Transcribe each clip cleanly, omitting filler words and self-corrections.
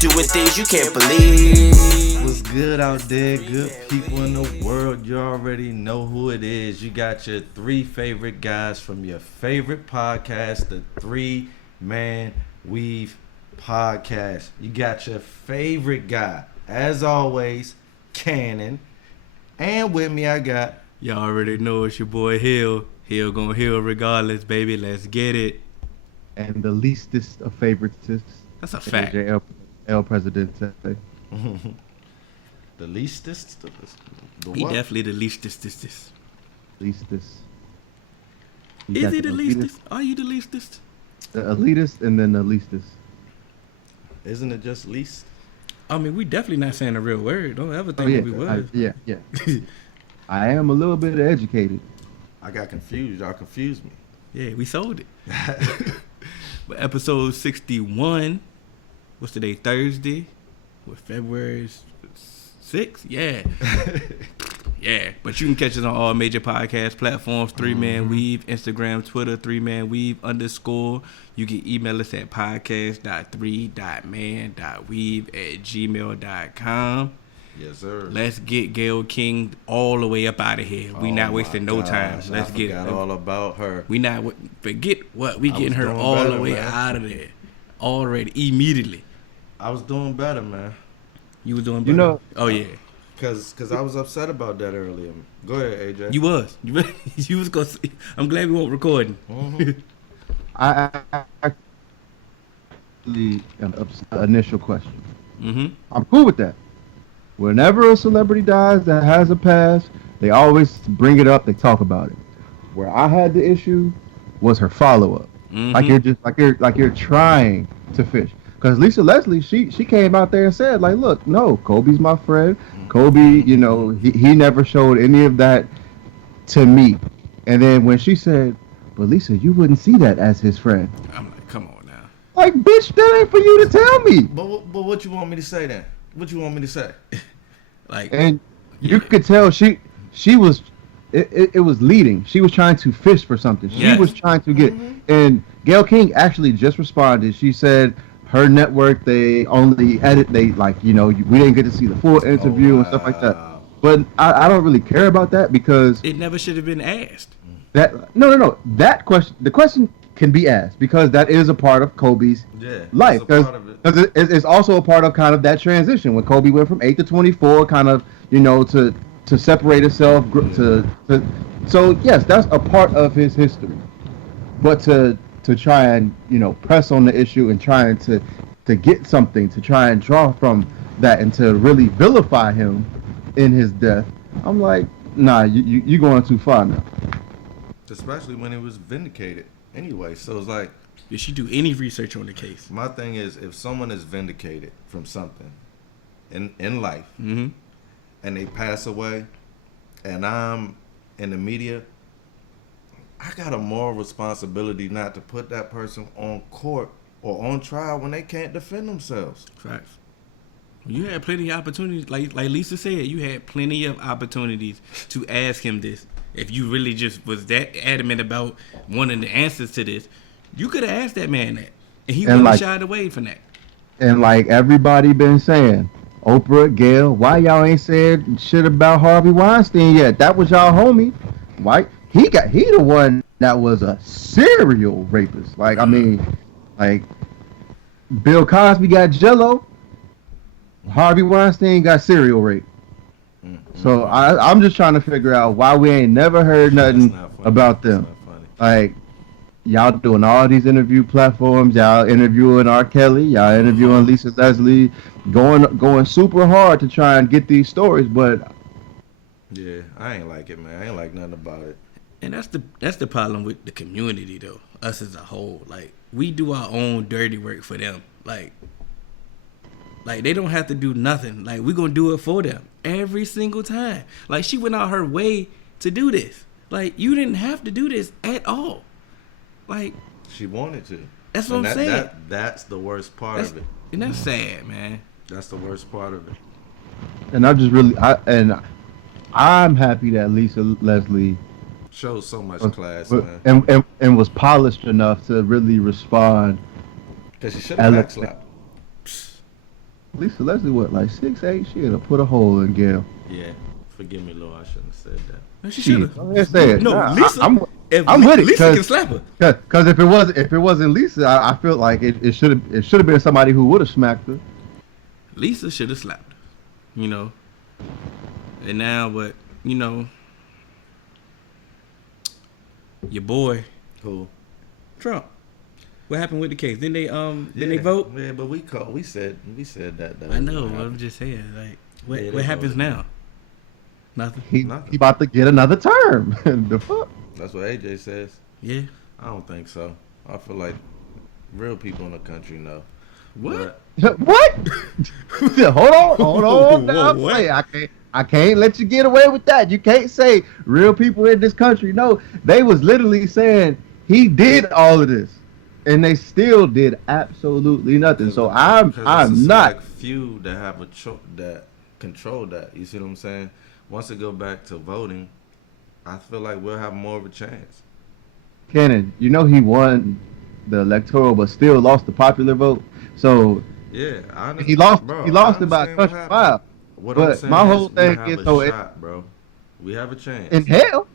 doing things you can't believe. What's good out there, good people in the world? You already know who it is. You got your three favorite guys from your favorite podcast, the Three Man Weave Podcast. You got your favorite guy, as always, Cannon. And with me, I got... Y'all already know it's your boy Hill. Hill gonna heal regardless, baby. Let's get it. And the leastest of favorites. That's a fact. El Presidente. The leastest? He definitely the leastest. Leastest. Is he the leastest? Are you the leastest? The elitist and then the leastest. Isn't it just least? I mean, we definitely not saying the real word. Don't ever think we was. Yeah. I am a little bit educated. I got confused. Y'all confused me. Yeah, we sold it. But episode 61, what's today? Thursday? What, February 6th? Yeah. Yeah. But you can catch us on all major podcast platforms, 3Man Weave, Instagram, Twitter, 3Man Weave _. You can email us at podcast.3.man.weave@gmail.com. Yes, sir. Let's get Gail King all the way up out of here. We not wasting no time. Let's get it. All about her. We not forget what we getting her all the way out of there already immediately. I was doing better, man. You was doing better. You know. Oh yeah. Cause I was upset about that earlier. Go ahead, AJ. You was. You was gonna. I'm glad we weren't recording. I actually initial question. I'm cool with that. Whenever a celebrity dies that has a past, they always bring it up. They talk about it. Where I had the issue was her follow up. Like you're trying to fish. Because Lisa Leslie, she came out there and said, like, look, no, Kobe's my friend. Kobe, you know, he never showed any of that to me. And then when she said, but Lisa, you wouldn't see that as his friend. I'm like, come on now. Like, bitch, that ain't for you to tell me. But what you want me to say then? What you want me to say? Like, and you could tell she was, it was leading. She was trying to fish for something. She was trying to get, and Gayle King actually just responded. She said her network, they only edit, we didn't get to see the full interview and stuff like that. But I don't really care about that because it never should have been asked. No. That question, the question can be asked because that is a part of Kobe's life. Because it's also a part of kind of that transition when Kobe went from 8 to 24, kind of, to separate himself. So yes, that's a part of his history. But to try and press on the issue and trying to get something to try and draw from that and to really vilify him in his death, I'm like, nah, you going too far now. Especially when it was vindicated anyway. So it's like, did she do any research on the case? My thing is, if someone is vindicated from something in life and they pass away and I'm in the media, I got a moral responsibility not to put that person on court or on trial when they can't defend themselves. Facts. You had plenty of opportunities, like Lisa said, you had plenty of opportunities to ask him this. If you really just was that adamant about wanting the answers to this, you could have asked that man that. And he wouldn't have shied away from that. And like everybody been saying, Oprah, Gayle, why y'all ain't said shit about Harvey Weinstein yet? That was y'all homie. Why? He the one that was a serial rapist. Like, I mean, like, Bill Cosby got Jello. Harvey Weinstein got serial rape. So I'm just trying to figure out why we ain't never heard nothing about them. Like, y'all doing all these interview platforms, y'all interviewing R. Kelly, y'all interviewing Lisa Leslie, going super hard to try and get these stories, but yeah, I ain't like it, man. I ain't like nothing about it. And that's the problem with the community, though. Us as a whole, like, we do our own dirty work for them. Like they don't have to do nothing. Like, we gonna do it for them every single time. Like, she went out her way to do this. Like, you didn't have to do this at all. Like, she wanted to. That's what I'm saying. That's the worst part of it. And that's sad, man. That's the worst part of it. And I'm happy that Lisa Leslie shows so much class, man. And was polished enough to really respond. Because she should have backslapped. Lisa Leslie, what, like 6'8"? She'd have put a hole in Gail. Yeah, forgive me, Lord. I shouldn't have said that. No, she should have. Say it. No, Nah, Lisa. I'm if with it. Lisa can slap her. Because if it wasn't Lisa, I feel like it should have been somebody who would have smacked her. Lisa should have slapped her. You know. And now, but you know, your boy, Who? Trump. What happened with the case? Didn't they vote? Yeah, but we said that. I know. I'm just saying. Like, what happens now? Nothing. He about to get another term. The fuck? That's what AJ says. Yeah. I don't think so. I feel like real people in the country know. What? What? hold on. Now, What? I can't let you get away with that. You can't say real people in this country. No, they was literally saying he did all of this, and they still did absolutely nothing. So I'm not. Few that have that control that. You see what I'm saying? Once it go back to voting, I feel like we'll have more of a chance. Cannon, you know he won the electoral, but still lost the popular vote. So yeah, he lost it by a country mile. But my whole thing is bro, we have a chance. In hell,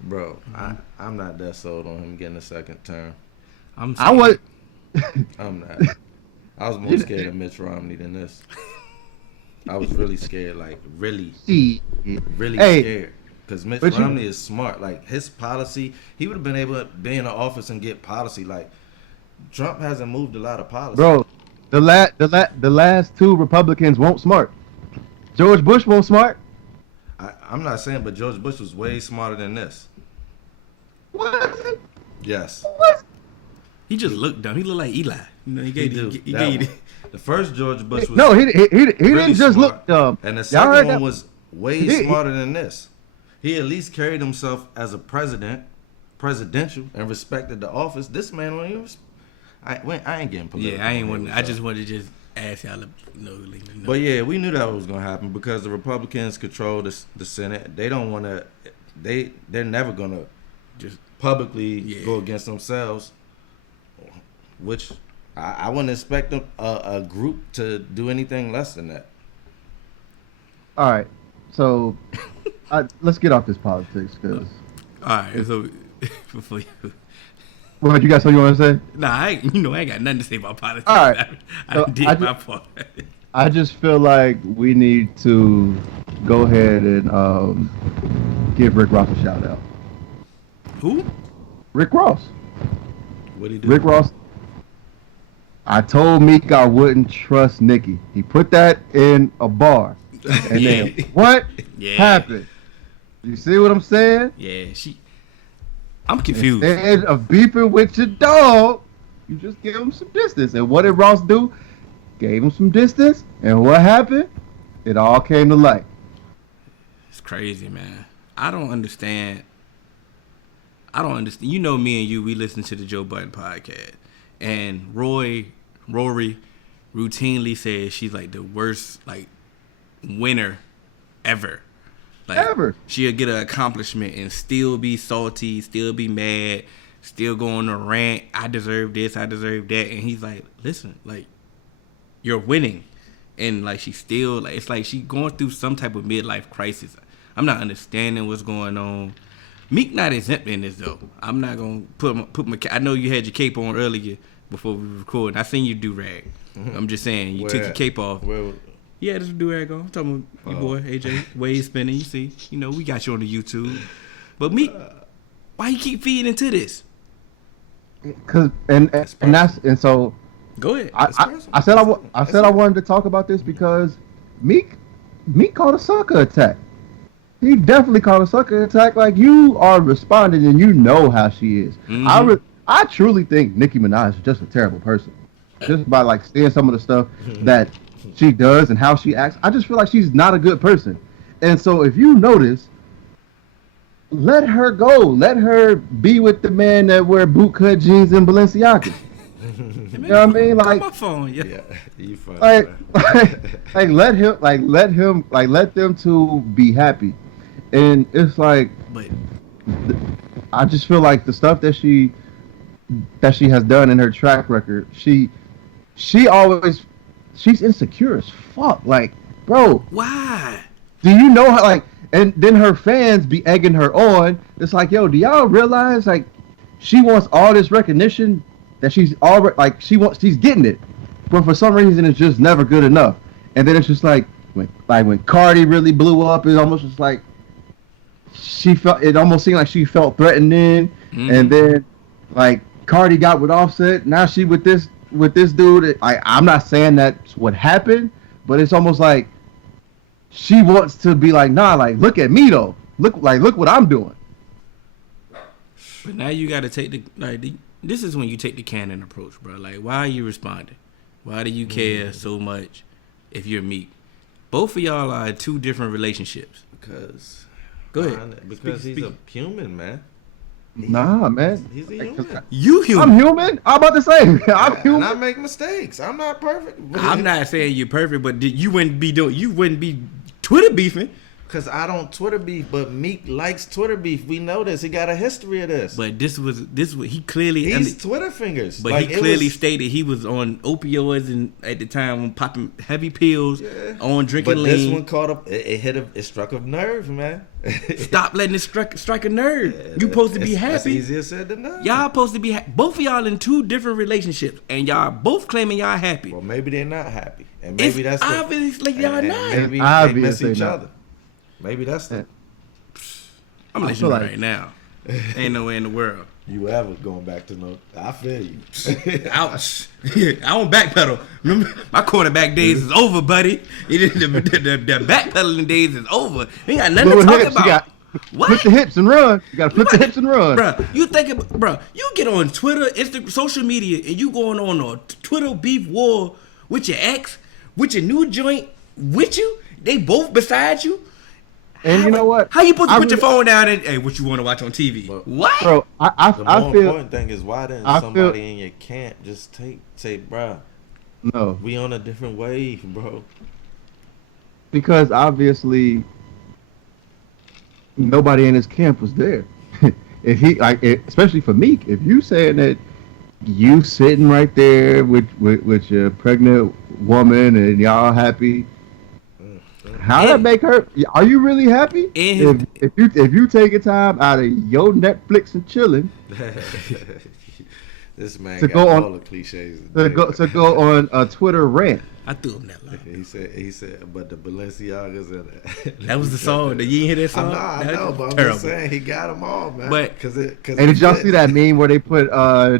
bro, I'm not that sold on him getting a second term. I'm not. I was more scared of Mitch Romney than this. I was really scared, like really scared. Because Mitch Romney is smart. Like his policy, he would have been able to be in the office and get policy. Like Trump hasn't moved a lot of policy. Bro, the last two Republicans weren't smart. George Bush wasn't smart. I'm not saying, but George Bush was way smarter than this. What? Yes. What? He just looked dumb. He looked like Eli. You know, he gave the first George Bush was he didn't really just smart. look dumb. And the second one was way smarter than this. He at least carried himself as a presidential, and respected the office. This man, I ain't getting political. Yeah, I ain't want. I just wanted to just ask y'all to know. But yeah, we knew that was gonna happen because the Republicans control the Senate. They don't want to. They're never gonna just publicly go against themselves. Which I wouldn't expect a group to do anything less than that. All right, so let's get off this politics, cause. All right, so before you. What, you got something you want to say? Nah, I ain't got nothing to say about politics. All right. I did my part. I just feel like we need to go ahead and give Rick Ross a shout out. Who? Rick Ross. What'd he do? Rick Ross. I told Meek I wouldn't trust Nicki. He put that in a bar. And then what happened? You see what I'm saying? Yeah, I'm confused. Instead of beefing with your dog, you just give him some distance. And what did Ross do? Gave him some distance. And what happened? It all came to light. It's crazy, man. I don't understand. You know, me and you, we listen to the Joe Budden podcast. And Rory routinely says she's like the worst winner ever. Ever. She'll get an accomplishment and still be salty, still be mad, still go on a rant. I deserve this, I deserve that. And he's like, listen, you're winning. And she's still it's like she going through some type of midlife crisis. I'm not understanding what's going on. Meek not exempt in this though. I'm not gonna put my. I know you had your cape on earlier before we recorded. I seen you do rag. I'm just saying you took your cape off. Yeah, this do rag on. I'm talking about your boy AJ Wade spinning. You see, we got you on the YouTube. But Meek, why you keep feeding into this? So go ahead. I said I wanted to talk about this because Meek called a sucker attack. He definitely called a sucker attack. Like, you are responding and you know how she is. Mm-hmm. I truly think Nicki Minaj is just a terrible person. Just by seeing some of the stuff that she does and how she acts, I just feel like she's not a good person. And so if you notice, let her go. Let her be with the man that wear bootcut jeans and Balenciaga. You know what I mean? My phone, yeah, you funny. Let them two be happy. And it's but I just feel like the stuff that she has done in her track record, she always she's insecure as fuck. Like, bro, Why? do you know how, like, and then her fans be egging her on. It's like, yo, do y'all realize, like, she wants all this recognition that she's already, like, she's getting it, but for some reason it's just never good enough. And then it's just like when Cardi really blew up, it almost just like it almost seemed like she felt threatened in, and then like Cardi got with Offset. Now she with this dude. I'm not saying that's what happened, but it's almost like she wants to be like, nah, like look at me though. Look what I'm doing. But now you got to take this is when you take the canon approach, bro. Like, why are you responding? Why do you care so much if you're Meek? Both of y'all are in two different relationships. Because Go ahead. Because he's a human, man. Nah, man. He's a human. You human. I'm human. I'm about to say I'm human. And I make mistakes. I'm not perfect. I'm not saying you're perfect, but you wouldn't be Twitter beefing. Because I don't Twitter beef, but Meek likes Twitter beef. We know this. He got a history of this. But this was he clearly he's Twitter fingers. But like, he clearly stated he was on opioids and at the time popping heavy pills, on drinking lean. But this one caught up. It struck a nerve, man. Stop letting it strike a nerve. Yeah, you supposed to be happy. That's easier said than done. Y'all supposed to be both of y'all in two different relationships, and y'all both claiming y'all happy. Well, maybe they're not happy, and maybe it's that's obviously y'all not. Maybe they miss each other. Maybe that's the. I'm gonna let you know right now. Ain't no way in the world you ever going back to no. I feel you. Ouch. I don't backpedal. Remember, my quarterback days is over, buddy. The backpedaling days is over. Ain't got nothing to talk about. What? Flip the hips and run. You gotta flip the hips and run. Bro, you get on Twitter, Instagram, social media, and you going on a Twitter beef war with your ex, with your new joint, with you. They both beside you. And you know what? How you supposed to put your phone down and, hey, what you want to watch on TV? But, what? Bro, I feel... The more important thing is, why didn't somebody in your camp just say, bro, no, we on a different wave, bro? Because obviously, nobody in his camp was there. If he, especially for Meek, if you saying that you sitting right there with your pregnant woman and y'all happy, how that make her? Are you really happy? If you taking time out of your Netflix and chilling, this man to got go all on, the cliches to go on a Twitter rant. I threw him that line. He said, but the Balenciagas and that was the song. Did you hear that song? I know, but I'm just saying he got them all, man. But and did y'all see that meme where they put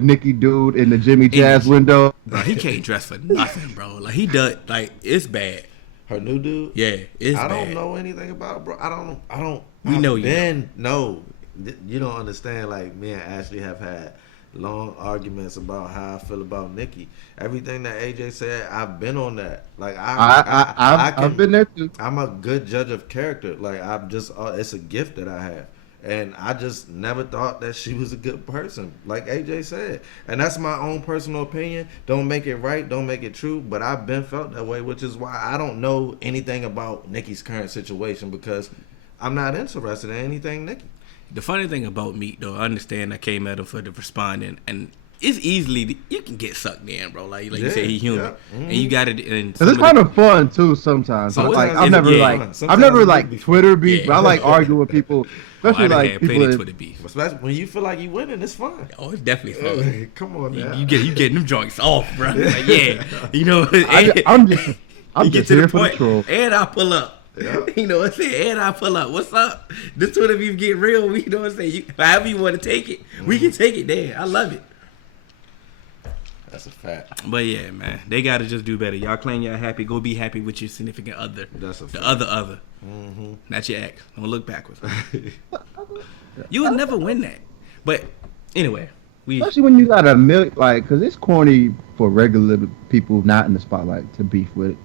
Nicki Dude in the Jimmy Jazz window? Bro, he can't dress for nothing, bro. Like he does, like it's bad. Her new dude? Yeah, it's bad. I don't know anything about it, bro. I don't. We know you. No, you don't understand. Like, me and Ashley have had long arguments about how I feel about Nicki. Everything that AJ said, I've been on that. Like, I've been there too. I'm a good judge of character. Like, I'm just, it's a gift that I have. And I just never thought that she was a good person, like AJ said. And that's my own personal opinion. Don't make it right, don't make it true. But I've been felt that way, which is why I don't know anything about Nicki's current situation, because I'm not interested in anything Nicki. The funny thing about Meek, though, I understand I came at him for the responding, and it's easily you can get sucked in, bro. Like you say, he's human, and you got it. And it's kind of fun too sometimes. I've never Twitter beef, but I like arguing with people. Especially like people Twitter beef. Especially when you feel like you winning, it's fun. Oh, it's definitely fun. Come on, man. You getting them joints off, bro. Like, yeah, you know. I'm just here for the troll. And I pull up. Yeah. You know what I'm saying? And I pull up. What's up? This Twitter beef get real. We, you know what I'm saying? However you want to take it, we can take it there. I love it. That's a fact. But yeah, man, they gotta just do better. Y'all claim y'all happy. Go be happy with your significant other. That's a fact. The other. Mm-hmm. Not your ex. Don't look backwards. You would never win that. But anyway, especially when you got because it's corny for regular people not in the spotlight to beef with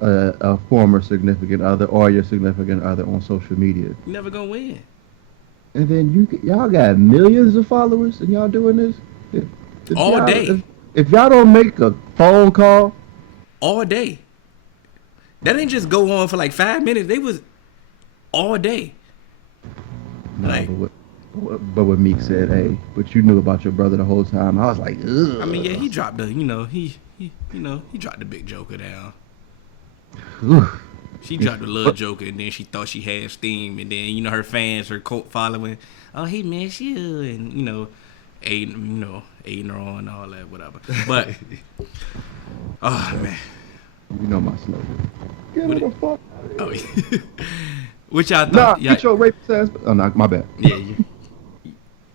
a former significant other or your significant other on social media. You never gonna win. And then y'all got millions of followers and y'all doing this all day. If y'all don't make a phone call all day, that ain't just go on for like 5 minutes. They was all day. No, like, But when Meek said, "Hey, but you knew about your brother the whole time," I was like, ugh. I mean, yeah, he dropped the, he dropped the big joker down. She dropped the little joker, and then she thought she had steam, and then her fans, her cult following, oh, he miss you, and aiding her on and all that, whatever. But oh man, you know my slogan. Get the fuck. Oh, yeah. What y'all thought? Nah, get your rapist ass. Oh no, my bad. Yeah.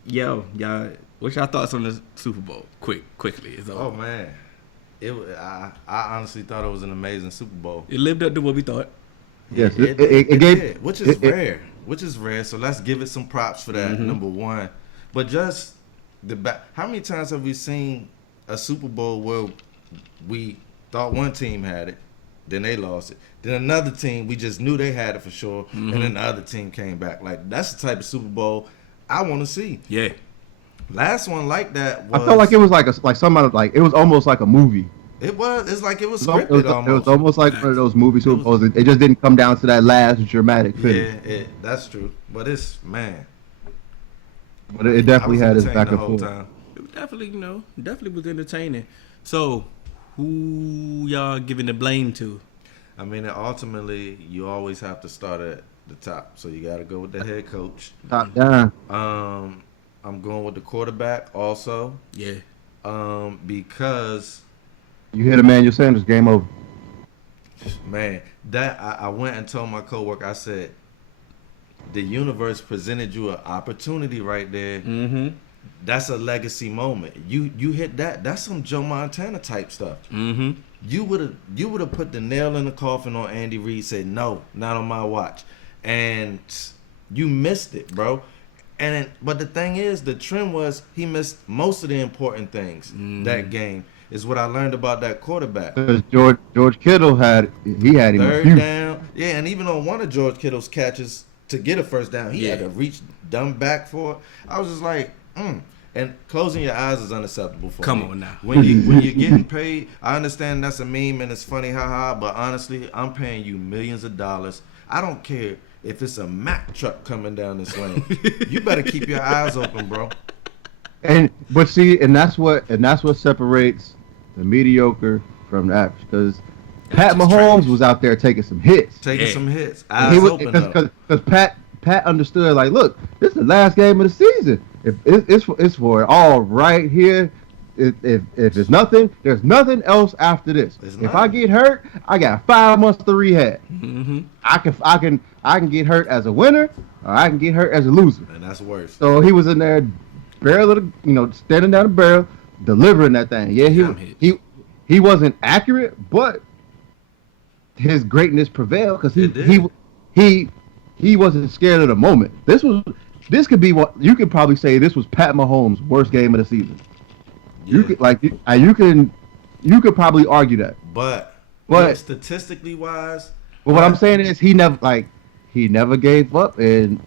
Y'all. What's y'all thoughts on the Super Bowl? Quickly. Oh man, I honestly thought it was an amazing Super Bowl. It lived up to what we thought. Yes, it did, which is rare. Which is rare. So let's give it some props for that. Number one, but just how many times have we seen a Super Bowl where we thought one team had it, then they lost it, then another team we just knew they had it for sure, and then the other team came back. Like that's the type of Super Bowl I want to see. Yeah. Last one like that was, I felt like it was like somebody, like it was almost like a movie. It was. It's like it was scripted almost. It was almost like one of those movie Super Bowls. It just didn't come down to that last dramatic finish. Yeah, that's true. But it's But it definitely had its back and forth. It was definitely was entertaining. So, who y'all giving the blame to? I mean, ultimately, you always have to start at the top. So you got to go with the head coach. Top down. I'm going with the quarterback also. Yeah. Because you hit Emmanuel Sanders, game over. Man, that I went and told my coworker. I said, the universe presented you an opportunity right there. Mm-hmm. That's a legacy moment. You hit that. That's some Joe Montana type stuff. Mm-hmm. You would have put the nail in the coffin on Andy Reid. Said no, not on my watch, and you missed it, bro. But the thing is, the trend was he missed most of the important things that game. Is what I learned about that quarterback. Because George Kittle had him third down. Yeah, and even on one of George Kittle's catches to get a first down, he had to reach dumb back for it. I was just like, And closing your eyes is unacceptable for me. Come on now. When you're getting paid, I understand that's a meme and it's funny, haha. But honestly, I'm paying you millions of dollars. I don't care if it's a Mack truck coming down this lane. You better keep your eyes open, bro. And that's what separates the mediocre from the average. Because Pat Mahomes was out there taking some hits. Eyes open up. Because Pat understood, like, look, this is the last game of the season. If it's for it all right here. If it's nothing, there's nothing else after this. If I get hurt, I got 5 months to rehab. Mm-hmm. I can get hurt as a winner, or I can get hurt as a loser. And that's worse. So he was in there, standing down the barrel, delivering that thing. Yeah, he wasn't accurate, but his greatness prevailed because he wasn't scared of the moment. This could be what you could probably say. This was Pat Mahomes' worst game of the season. Yeah. You could probably argue that. But statistically wise, what I'm saying is he never gave up, and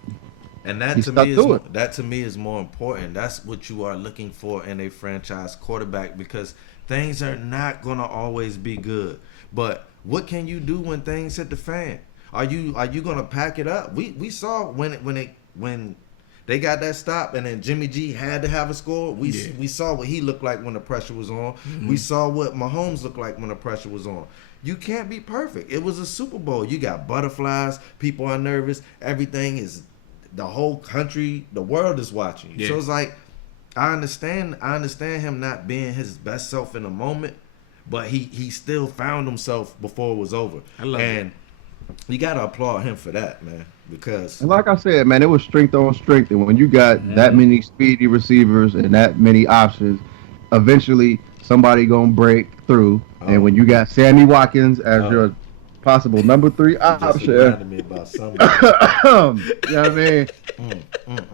that to me is more important. That's what you are looking for in a franchise quarterback, because things are not gonna always be good. But what can you do when things hit the fan? Are you gonna pack it up? We saw when they got that stop and then Jimmy G had to have a score. We saw what he looked like when the pressure was on. Mm-hmm. We saw what Mahomes looked like when the pressure was on. You can't be perfect. It was a Super Bowl. You got butterflies. People are nervous. Everything is, the whole country, the world is watching. Yeah. So it's like, I understand him not being his best self in the moment, but he still found himself before it was over. I love it. You gotta applaud him for that, man. Because, and like I said, man, it was strength on strength, and when you got that many speedy receivers and that many options, eventually somebody gonna break through. And when you got Sammy Watkins as your possible number 3 option, you know what I mean?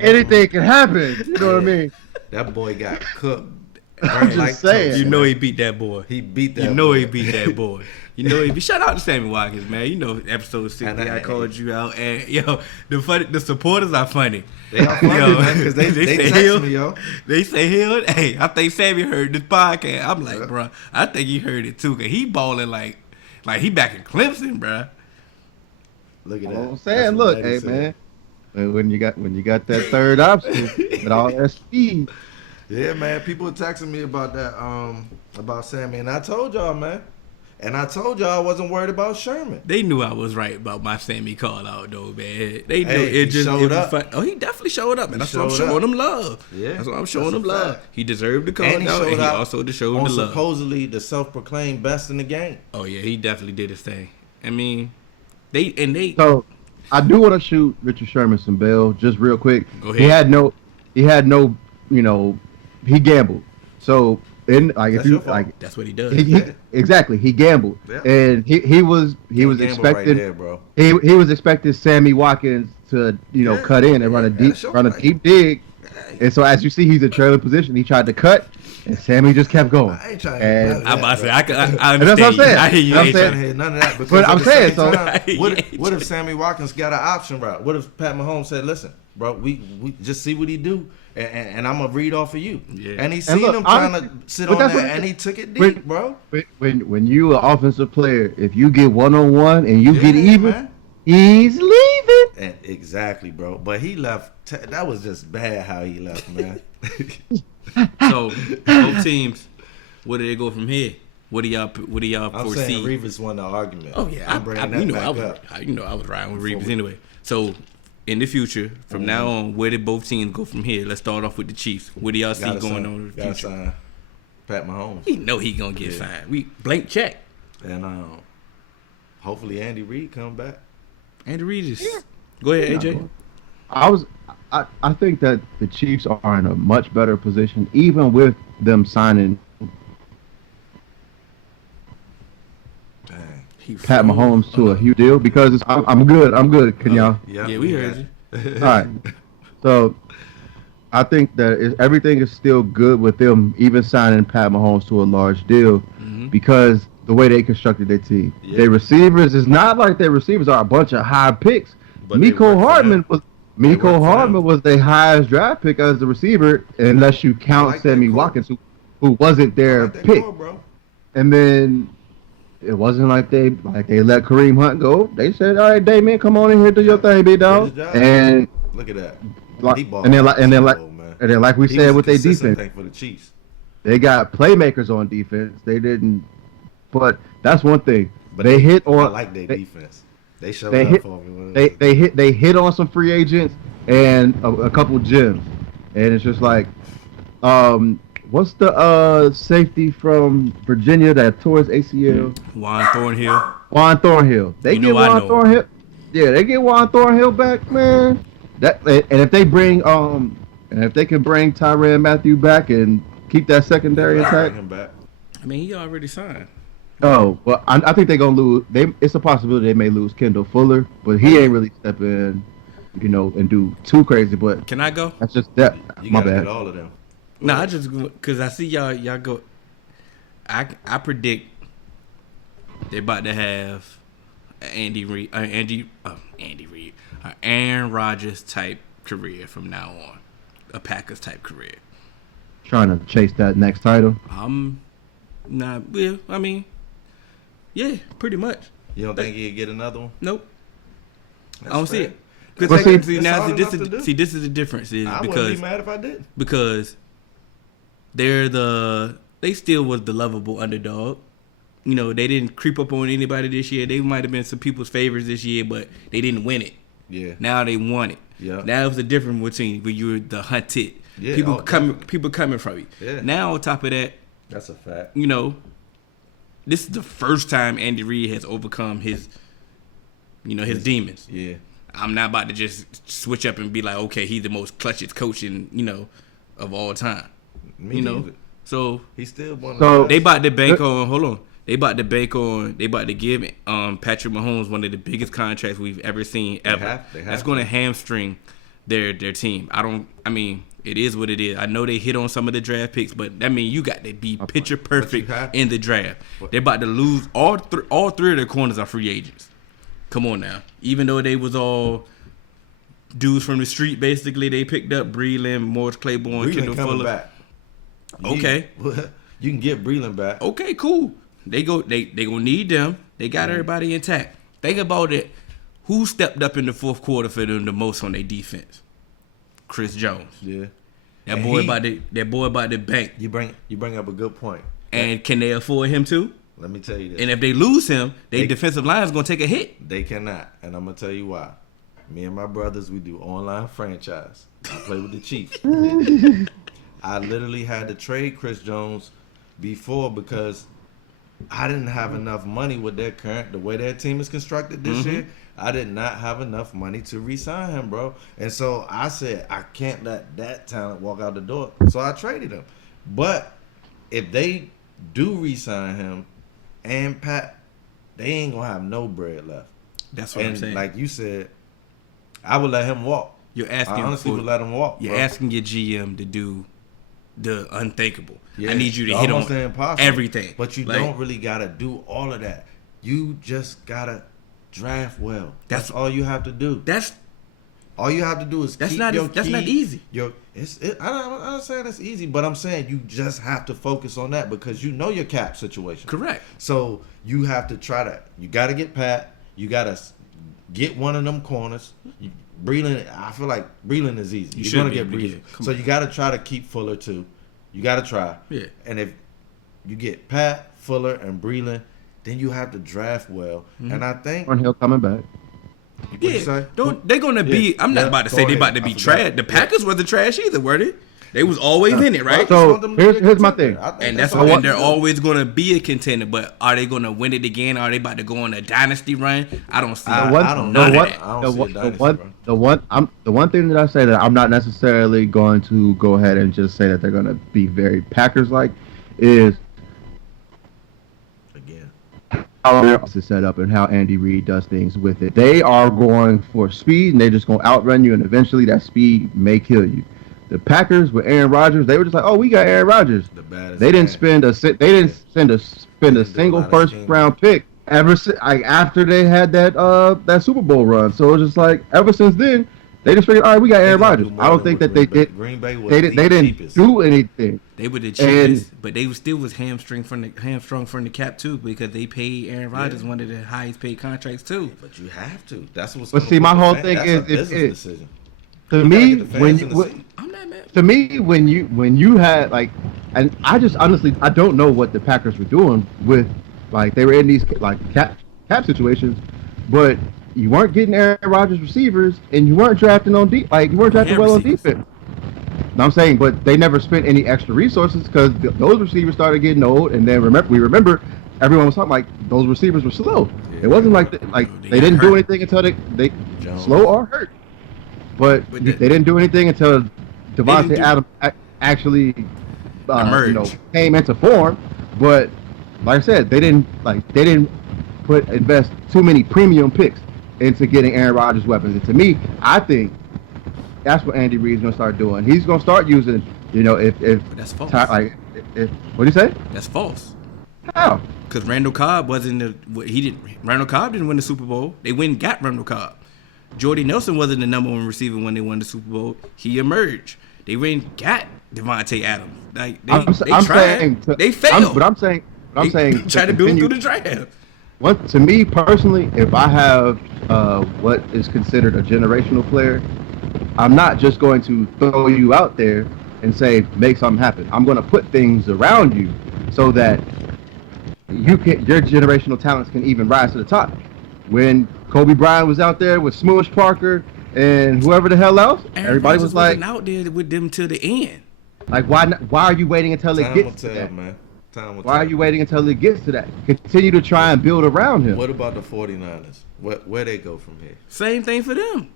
Anything can happen. You know what I mean? That boy got cooked. I'm just saying. You know he beat that boy. He beat that boy. You know he beat that boy. Shout out to Sammy Watkins, man. You know, episode 60, I called you out, and the supporters are funny. They are funny, man, because they text me, yo. They say Hill. Hey, I think Sammy heard this podcast. I'm like, bro, I think he heard it too, cause he balling like he back in Clemson, bro. Look at that. I'm saying, look, hey man, when you got that third option with all that speed. Yeah, man. People were texting me about that, about Sammy, and I told y'all, man. And I told y'all I wasn't worried about Sherman. They knew I was right about my Sammy call out, though, man. They knew Hey, it just showed was up. fun. Oh, he definitely showed up, and that's why I'm showed showing up. him love. Yeah, that's why I'm showing that's him a love. fact. He deserved the call And he out, showed and he out also showed on the love. supposedly the self-proclaimed best in the game. Oh yeah, he definitely did his thing. I mean, they. So I do want to shoot Richard Sherman some bail just real quick. Go ahead. He had no, he gambled. So That's your fault. That's what he does. Exactly, he gambled, Yeah. and he was Gamble expecting right there, bro. he was expecting Sammy Watkins to cut in and run a deep dig, and so as you see, he's in trailing position. He tried to cut, and Sammy just kept going. I ain't trying And- to I'm about to say I that's understand. what I'm saying. I hear you. That's ain't what I'm I trying ain't to- hear none of that. Because But I'm at the saying, same so- time, what if Sammy Watkins got an option route? What if Pat Mahomes said, "Listen, bro, we just see what he do, and I'm gonna read off of you." Yeah. And he And seen look, him trying to sit but on that's that, what- and he took it deep, bro. When you an offensive player, if you get 1-on-1 and you get Yeah, even, man. he's leaving. And exactly, bro. But he left. That was just bad how he left, man. So both teams, where do they go from here? What do y'all I'm foresee? saying Reeves won the argument. Oh yeah, I'm bringing that back up. I was riding with Reeves anyway. So in the future, from now on, where did both teams go from here? Let's start off with the Chiefs. What do y'all see going on in the Gotta future? sign Pat Mahomes. He know he gonna get signed. We blank check. And hopefully Andy Reid come back. Andy Reid is. Go ahead, AJ. I think that the Chiefs are in a much better position, even with them signing Dang. Pat Mahomes to a huge deal, because I'm good. Can y'all? Yeah, we heard you. All right. So I think that everything is still good with them, even signing Pat Mahomes to a large deal, because the way they constructed their team. Yeah. Their receivers, is not like their receivers are a bunch of high picks. But they Miko work for Hardman them. was the highest draft pick as the receiver, unless you count like that Sammy core. Watkins, who wasn't their Like that pick. core, bro. And then it wasn't like they let Kareem Hunt go. They said, "All right, Damien, come on in here, do your thing, big dog." Did his job. And Look at that. like, He balled and then out man. like we He said was with a their consistent defense, thing for the Chiefs. they got playmakers on defense. They didn't, but that's one thing. But they hit on. I like their defense. They showed They up hit. for me. They hit on some free agents and a couple gems, and it's just like, what's the safety from Virginia that tore his ACL? Juan Thornhill. Juan Thornhill. They You get know I Juan know. Thornhill. Yeah, they get Juan Thornhill back, man. And if they bring and if they can bring Tyrann Mathieu back and keep that secondary intact. him back. I mean, he already signed. Oh, well, I think they're gonna lose. It's a possibility they may lose Kendall Fuller, but he ain't really step in, and do too crazy. But Can I go? that's just that. You My gotta bad. get all of them. No, I just because I see y'all go. I predict they're about to have Andy Reid, Aaron Rodgers type career from now on, a Packers type career. Trying to chase that next title. I'm not. Well, I mean, yeah, pretty much. You don't think he'd get another one? Nope. That's I don't see fair. it. Well, Because see, this is the difference is I wouldn't because be mad if I did. because they still was the lovable underdog. They didn't creep up on anybody this year. They might have been some people's favorites this year, but they didn't win it. Yeah. Now they won it. Yeah. Now it was the difference between when you were the hunted. Yeah, People definitely. coming from you. Yeah. Now on top of that, That's a fact. this is the first time Andy Reid has overcome his demons. Yeah. I'm not about to just switch up and be like, okay, he's the most clutchest coach of all time. Me neither. So He's still one of So- the they best. about to bank on. Hold on. They about to give Patrick Mahomes one of the biggest contracts we've ever seen ever. They have That's to. going to hamstring their team. It is what it is. I know they hit on some of the draft picks, but that means you got to be picture perfect have to. in the draft. They're about to lose all three of their corners are free agents. Come on now. Even though they was all dudes from the street, basically, they picked up Breland, Morris Claiborne, Breland Kendall coming Fuller. back. Okay. You can get Breland back. Okay, cool. They gonna need them. They got everybody intact. Think about it. Who stepped up in the fourth quarter for them the most on their defense? Chris Jones. Yeah. That boy about the bank. You bring up a good point. And can they afford him too? Let me tell you this. And if they lose him, their defensive line is gonna take a hit. They cannot, and I'm gonna tell you why. Me and my brothers, we do online franchise. I play with the Chiefs. I literally had to trade Chris Jones before because I didn't have enough money with the way their team is constructed this year. I did not have enough money to re-sign him, bro. And so I said, I can't let that talent walk out the door. So I traded him. But if they do re-sign him and Pat, they ain't going to have no bread left. That's what I'm saying. Like you said, I would let him walk. You're asking I honestly would let him walk. You're asking your GM to do the unthinkable. Yeah, I need you to hit on everything. But you don't really got to do all of that. You just got to draft well. That's all you have to do. All you have to do is that's keep not your that's key, not easy. I'm not saying it's easy, but I'm saying you just have to focus on that because you know your cap situation. Correct. So you have to you got to get Pat. You got to get one of them corners. Breland, I feel like Breland is easy. You're going to get Breland. So you got to try to keep Fuller too. You got to try. Yeah. And if you get Pat, Fuller, and Breland, then you have to draft well. And I think Hill coming back. Yeah, they're gonna be. I'm not about to say they're about to be trash. The Packers wasn't trash either, were they? They was always in it, right? So here's my thing, and they're always gonna be a contender. But are they gonna win it again? Are they about to go on a dynasty run? I don't see. The one thing that I say that I'm not necessarily going to go ahead and just say that they're gonna be very Packers like is. How their offense is set up and how Andy Reid does things with it. They are going for speed and they're just going to outrun you, and eventually that speed may kill you. The Packers with Aaron Rodgers, they were just like, "Oh, we got Aaron Rodgers." They didn't spend a single first round pick ever after they had that Super Bowl run. So it was just like ever since then, they just figured, "All right, we got Aaron Rodgers." I don't think that they did. Green Bay was they didn't do anything. They were the cheapest, but they still was hamstrung from the cap too because they paid Aaron Rodgers one of the highest paid contracts too. But you have to. That's what's. But see, my whole thing is to me when you had like, and I just honestly I don't know what the Packers were doing with like they were in these like cap situations, but you weren't getting Aaron Rodgers receivers and you weren't drafting on deep you weren't drafting well on defense. I'm saying, but they never spent any extra resources because those receivers started getting old, and then remember everyone was talking like those receivers were slow. Yeah, it wasn't like they didn't do anything until they slow or hurt. But they didn't do anything until Devontae Adams actually came into form. But like I said, they didn't invest too many premium picks into getting Aaron Rodgers weapons. And to me, I think that's what Andy Reid's gonna start doing. He's gonna start using, if that's false. What do you say? That's false. How? Because Randall Cobb Randall Cobb didn't win the Super Bowl. They went and got Randall Cobb. Jordy Nelson wasn't the number one receiver when they won the Super Bowl. He emerged. They went and got Devontae Adams. Like they tried. They failed. I'm saying try to build through the draft. To me personally, if I have what is considered a generational player, I'm not just going to throw you out there and say make something happen. I'm going to put things around you so that your generational talents can even rise to the top. When Kobe Bryant was out there with Smoosh Parker and whoever the hell else, everybody was like out there with them to the end. Like why are you waiting until it gets to that? Man. Why are you waiting until it gets to that? Continue to try and build around him. What about the 49ers? Where they go from here? Same thing for them.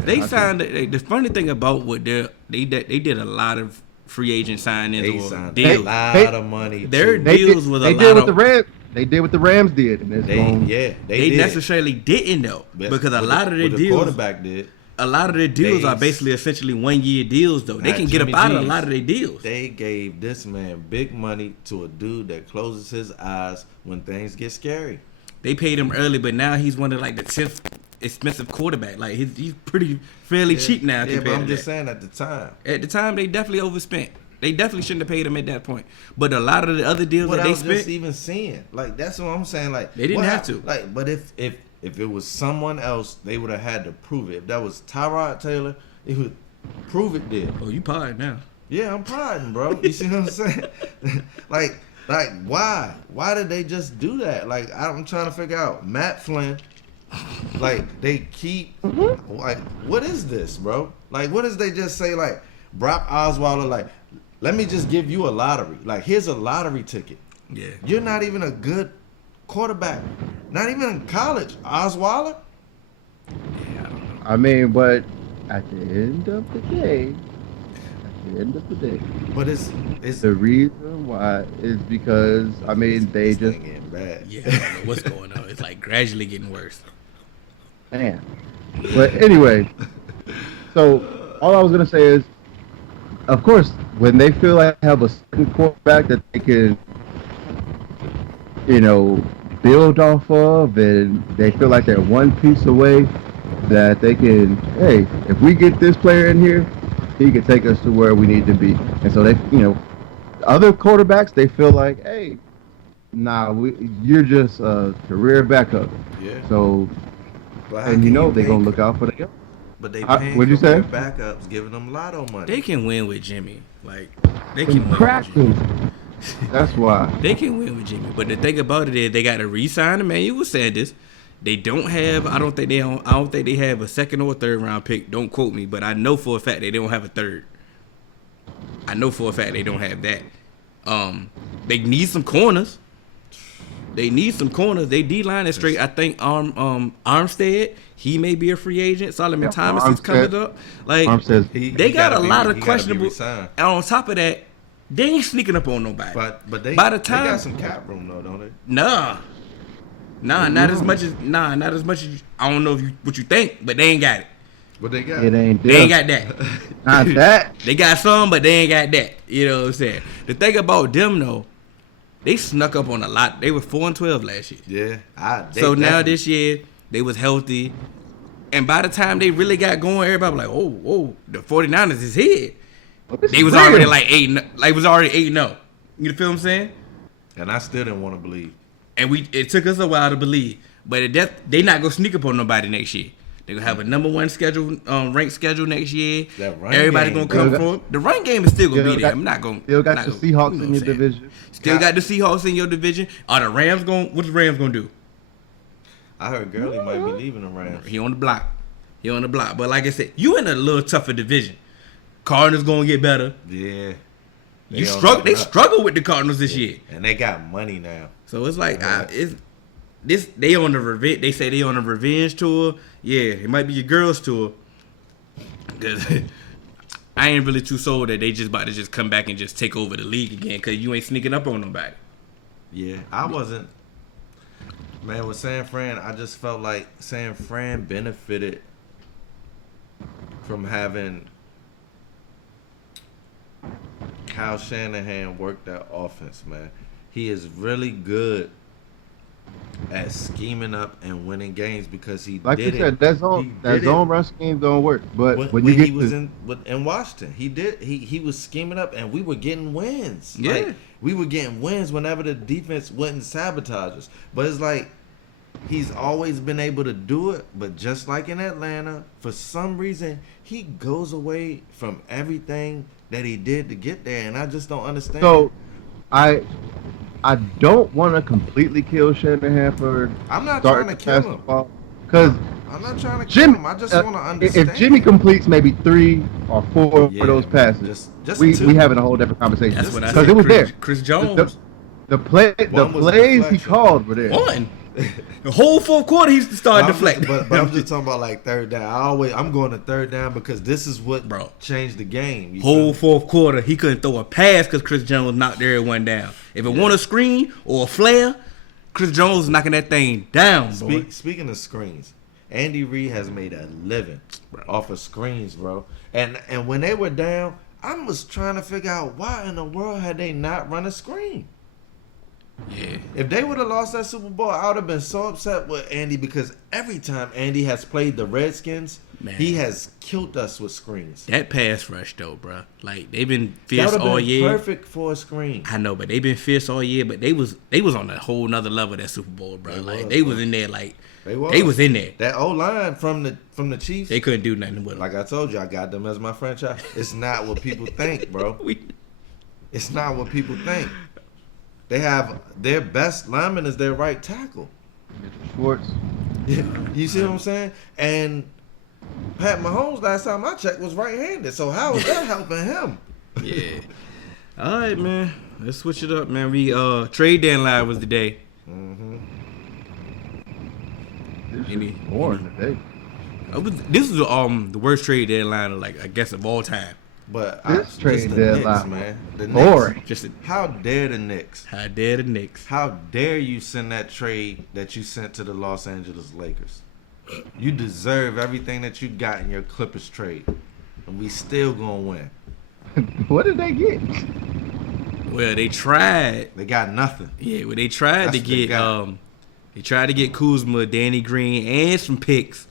They signed. The funny thing about what they did a lot of free agent signings or deals. A lot of money. Their deals with a lot of. They did what the Rams. They did what the Rams did. And they necessarily didn't though, because a lot of the deals. The quarterback did. A lot of their deals are basically essentially 1 year deals though. They can get up out of a lot of their deals. They gave this man big money to a dude that closes his eyes when things get scary. They paid him early, but now he's one of like the 10th expensive quarterback. Like he's fairly cheap now. Yeah, but I'm just saying at the time they definitely overspent. They definitely shouldn't have paid him at that point. But a lot of the other deals that they spent, just even seeing like that's what I'm saying. Like they didn't have to. Like, but if If it was someone else, they would have had to prove it. If that was Tyrod Taylor, it would prove it did. Oh, you potting now. Yeah, I'm prodding, bro. You see what I'm saying? like, why? Why did they just do that? Like, I'm trying to figure out. Matt Flynn, like, they keep, like, what is this, bro? Like, what is they just say, like, Brock Osweiler, like, let me just give you a lottery. Like, here's a lottery ticket. Yeah. You're not even a good quarterback. Not even in college. Osweiler? Yeah, I don't know. I mean, but at the end of the day, But it's the reason why is because I mean they just thing getting bad. Yeah, I don't know what's going on. It's like gradually getting worse. man. But anyway, so all I was gonna say is, of course, when they feel like they have a certain quarterback that they can, build off of, and they feel like they're one piece away, that they can, hey, if we get this player in here, he can take us to where we need to be. And so they, other quarterbacks, they feel like, hey, nah, you're just a career backup. Yeah. So, and they're gonna look out for the. But they paying what'd you say? Backups, giving them lotto money. They can win with Jimmy. Like, they can win Crack with Jimmy. That's why. They can win with Jimmy. But the thing about it is they got to re-sign Emmanuel Sanders. They don't have, I don't think they have a second or third round pick. Don't quote me, but I know for a fact they don't have a third. I know for a fact they don't have that. They need some corners. They D-line is straight. I think Armstead, he may be a free agent. Solomon Thomas is coming up. Like, they got a lot of questionable. And on top of that, they ain't sneaking up on nobody. But they, by the time, they got some cap room though, don't they? Nah, not as much as I don't know what you think, but they ain't got it. What they got? It ain't. They ain't got that. Not that. They got some, but they ain't got that. You know what I'm saying? The thing about them though, they snuck up on a lot. They were 4-12 last year. Yeah. So now this year they was healthy, and by the time they really got going, everybody was like, "Oh, the 49ers is here." They was already like 8-0. You feel what I'm saying? And I still didn't want to believe. And it took us a while to believe, but they not gonna sneak up on nobody next year. They gonna have a number one ranked schedule next year. Everybody gonna come from the run game is still gonna be there. I'm not gonna. Still got the Seahawks in your division. Still got the Seahawks in your division. Are the Rams going? What's the Rams gonna do? I heard Gurley might be leaving the Rams. He on the block. But like I said, you in a little tougher division. Cardinals gonna get better. Yeah. They struggle with the Cardinals this year, and they got money now. So it's like they on the revenge. They say they on a revenge tour. Yeah, it might be your girls tour. Cause I ain't really too sold that they just about to just come back and just take over the league again. Cause you ain't sneaking up on nobody. Yeah, I wasn't. Man, with San Fran, I just felt like San Fran benefited from having Kyle Shanahan work that offense, man. He is really good at scheming up and winning games because he like did you said, it. that zone rush scheme don't work. But when he was in Washington, he was scheming up and we were getting wins. Yeah. Like, we were getting wins whenever the defense wouldn't sabotage us. But it's like he's always been able to do it, but just like in Atlanta, for some reason he goes away from everything that he did to get there, and I just don't understand. So, I don't want to completely kill Shanahan for I'm not trying to kill him. Because I'm not trying to kill him. I just want to understand. If Jimmy completes maybe 3 or 4 of those passes, we having a whole different conversation. That's what I said. Because it was there. Chris Jones. The plays he called were there. The whole fourth quarter he's starting to deflect. But I'm just talking about like third down. I'm going to third down because this is what changed the game. Whole fourth quarter he couldn't throw a pass because Chris Jones knocked everyone down. If it want a screen or a flare, Chris Jones is knocking that thing down, boy. Speaking of screens, Andy Reid has made a living off of screens, bro. And when they were down, I was trying to figure out why in the world had they not run a screen. Yeah. If they would have lost that Super Bowl, I would have been so upset with Andy because every time Andy has played the Redskins, he has killed us with screens. That pass rush though, bro. Like they've been fierce all year. Perfect for a screen. I know, but they've been fierce all year. But they was on a whole nother level that Super Bowl, bro. They was in there like They was in there. That O-line from the Chiefs. They couldn't do nothing with them. Like I told you, I got them as my franchise. It's not what people think, bro. It's not what people think. They have their best lineman is their right tackle. Schwartz. You see what I'm saying? And Pat Mahomes, last time I checked, was right-handed. So how is that helping him? Yeah. All right, man. Let's switch it up, man. We trade deadline was the day. Mm-hmm. This was the worst trade deadline of, like, I guess, of all time. But this trade deadline, man. The boring. Knicks, how dare the Knicks? How dare the Knicks? How dare you send that trade that you sent to the Los Angeles Lakers? You deserve everything that you got in your Clippers trade, and we still gonna win. What did they get? Well, they tried. They got nothing. Yeah, well, they tried to get they tried to get Kuzma, Danny Green, and some picks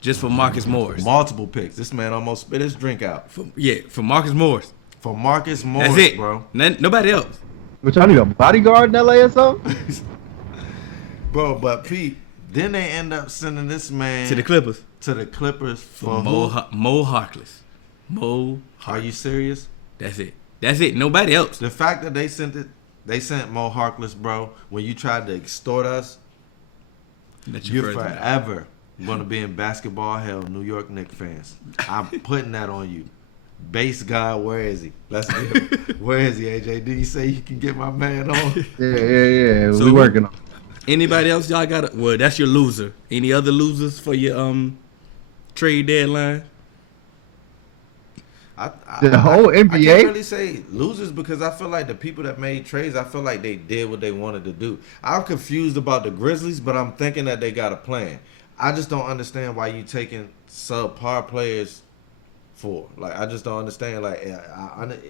just for Marcus Morris. Multiple picks. This man almost spit his drink out. For Marcus Morris. For Marcus Morris, that's it, bro. Nobody else. Which I need a bodyguard in LA or something? Bro, but Pete, then they end up sending this man to the Clippers. For Mo Harkless. Are you serious? That's it. Nobody else. The fact that they sent Mo Harkless, bro, when you tried to extort us, you're forever going to be in basketball hell, New York Knicks fans. I'm putting that on you. Base guy, where is he? Let's get him. Where is he, AJ? Did you say you can get my man on? Yeah. So we working on. Anybody else y'all got? Well, that's your loser. Any other losers for your trade deadline? The whole NBA? I can't really say losers because I feel like the people that made trades, I feel like they did what they wanted to do. I'm confused about the Grizzlies, but I'm thinking that they got a plan. I just don't understand why you taking subpar players for. Like, I just don't understand. Like,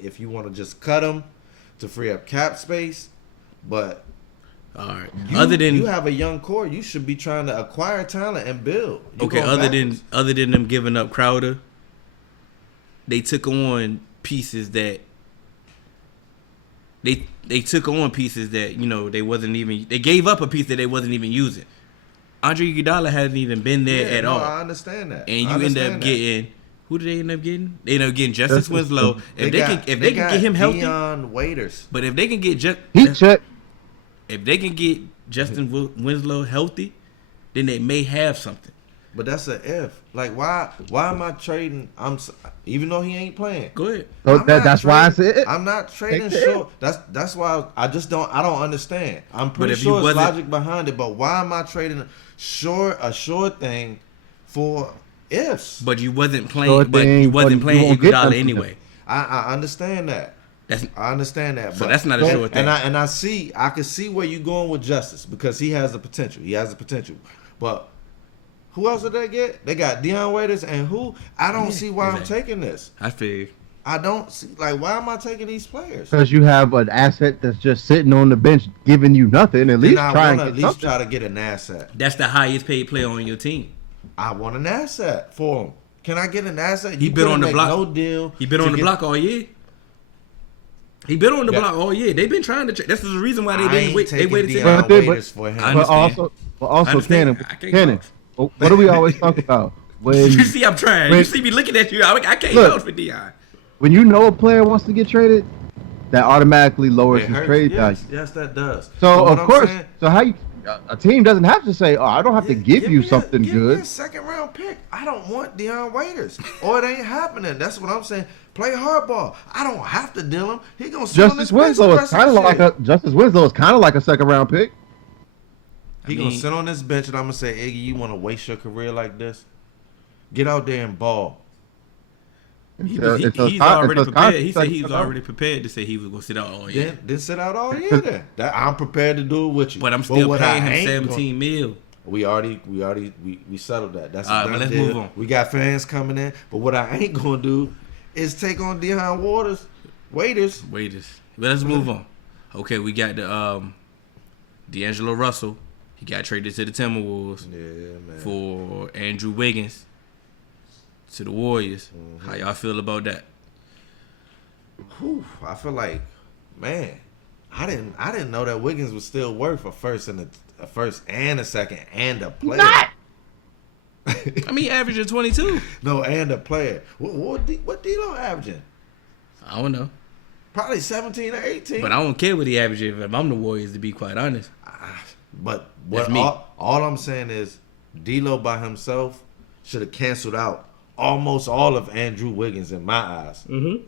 if you want to just cut them to free up cap space, but all right. You have a young core, you should be trying to acquire talent and build. Other than them giving up Crowder, they took on pieces that they took on pieces that, you know, they gave up a piece that they wasn't even using. Andre Iguodala hasn't even been there at all. I understand that. And you end up getting, who did they end up getting? They end up getting Justice Winslow. If they can get him healthy, Dion Waiters. But if they can get Justin Winslow healthy, then they may have something. But that's an if. Like, why am I trading? Even though he ain't playing. Go ahead. So that's why I said I'm not trading short. That's why I don't understand. I'm pretty sure there's logic behind it, but why am I trading a short thing for ifs? But you wasn't playing. Iguodala anyway. I understand that. I understand that. So that's not a short thing. And I can see where you're going with Justice because he has the potential. But who else did they get? They got Dion Waiters and who? I don't see why I'm taking this. I feel. I don't see, like, why am I taking these players? Because you have an asset that's just sitting on the bench giving you nothing. At least try to get an asset. That's the highest paid player on your team. I want an asset for him. Can I get an asset? He been on the block. No deal. He been on the block all year. They've been trying to. That's the reason why they didn't wait. They waited for him. But also, Cannon. What do we always talk about? When you see, I'm trying. You see me looking at you. I can't vouch for Dion. When you know a player wants to get traded, that automatically lowers his trade value. Yes, that does. So of course, a team doesn't have to say, "Oh, I don't have to give you something good." Give me a second round pick. I don't want Dion Waiters, or it ain't happening. That's what I'm saying. Play hardball. I don't have to deal him. He gonna Justice Winslow is kind of like a second round pick. He gonna sit on this bench, and I'm gonna say, Iggy, you want to waste your career like this? Get out there and ball. He's already prepared. He said he was already prepared to say he was gonna sit out all year. Then sit out all year. Then I'm prepared to do it with you. But I'm still paying him $17 million. We settled that. That's all right. But let's move on. We got fans coming in, but what I ain't gonna do is take on Dion Waiters. But let's move on. Okay, we got the D'Angelo Russell. He got traded to the Timberwolves for Andrew Wiggins to the Warriors. Mm-hmm. How y'all feel about that? I feel like, man, I didn't know that Wiggins was still worth a first and a first and a second and a player. Not. I mean, he averaging 22. No, and a player. What D'Lo averaging? I don't know. Probably 17 or 18. But I don't care what he averages if I'm the Warriors, to be quite honest. But what all I'm saying is D'Lo by himself should have canceled out almost all of Andrew Wiggins in my eyes. Mm-hmm.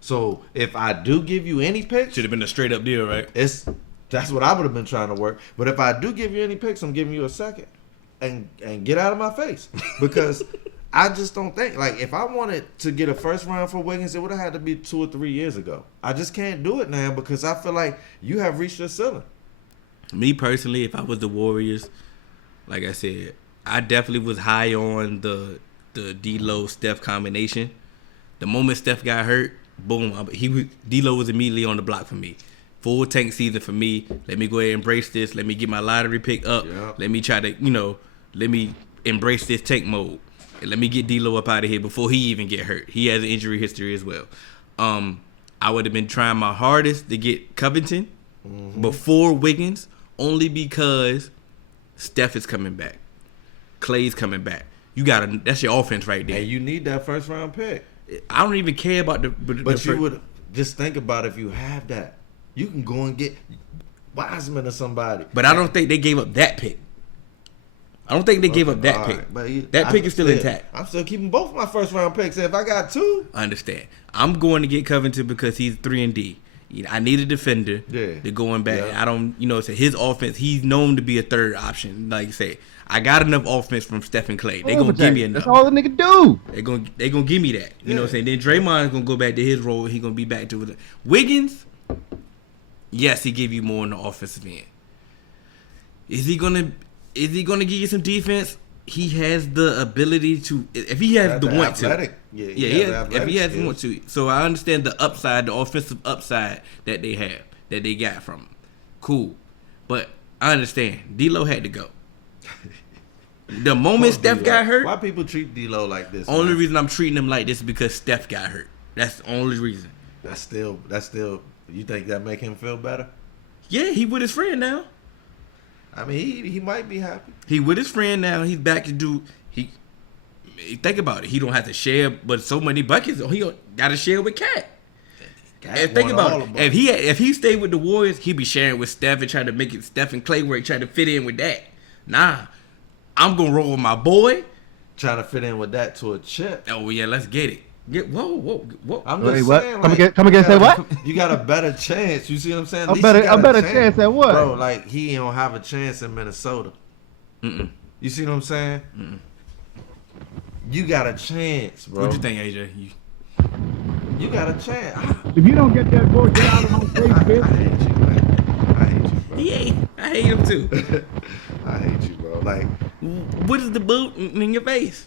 So if I do give you any picks, Should have been a straight up deal, right? That's what I would have been trying to work. But if I do give you any picks, I'm giving you a second. And get out of my face. Because I just don't think, like, if I wanted to get a first round for Wiggins, it would have had to be 2 or 3 years ago. I just can't do it now because I feel like you have reached your ceiling. Me personally, if I was the Warriors, like I said, I definitely was high on the D'Lo Steph combination. The moment Steph got hurt, boom, D'Lo was immediately on the block for me. Full tank season for me. Let me go ahead and embrace this. Let me get my lottery pick up. Yeah. Let me try to, let me embrace this tank mode. And let me get D'Lo up out of here before he even get hurt. He has an injury history as well. I would have been trying my hardest to get Covington before Wiggins, only because Steph is coming back. Clay's coming back. That's your offense right there. And you need that first round pick. I don't even care about But you would just think about if you have that. You can go and get Wiseman or somebody. But I don't think they gave up that pick. I don't think they gave up that pick. But that pick is still intact. I'm still keeping both my first round picks. If I got 2, I understand. I'm going to get Covington because he's 3-and-D. I need a defender to going back. Yeah. I don't, so his offense, he's known to be a third option. Like you say, I got enough offense from Steph and Clay. They're going to give me enough. That's all the nigga do. They're going to give me that. You know what I'm saying? Then Draymond's going to go back to his role. He's going to be back to it. Wiggins, yes, he give you more on the offensive end. Is he gonna give you some defense? He has the ability to, if he has the want to. If he has the want to. So I understand the upside, the offensive upside that they got from him. Cool. But I understand. D'Lo had to go. The moment Steph got hurt. Why people treat D'Lo like this? Only reason I'm treating him like this is because Steph got hurt. That's the only reason. That's still. You think that make him feel better? Yeah, he with his friend now. I mean, he might be happy. He with his friend now. He's back to do. Think about it. He don't have to share, but so many buckets. He got to share with Cat. And think about it. If he stayed with the Warriors, he'd be sharing with Steph and trying to make it Steph and Clay work, trying to fit in with that. Nah, I'm gonna roll with my boy. Trying to fit in with that to a chip. Oh yeah, let's get it. Whoa. I'm just saying, what? Come again? Say what? You got a better chance. You see what I'm saying? A better chance at what? Bro, like he don't have a chance in Minnesota. Mm-mm. You see what I'm saying? Mm-mm. You got a chance, bro. What you think, AJ? You got a chance. If you don't get that boy, get out of my face, bitch. I hate you, man. I hate you, bro. I hate him too. I hate you, bro. Like, what is the boot in your face?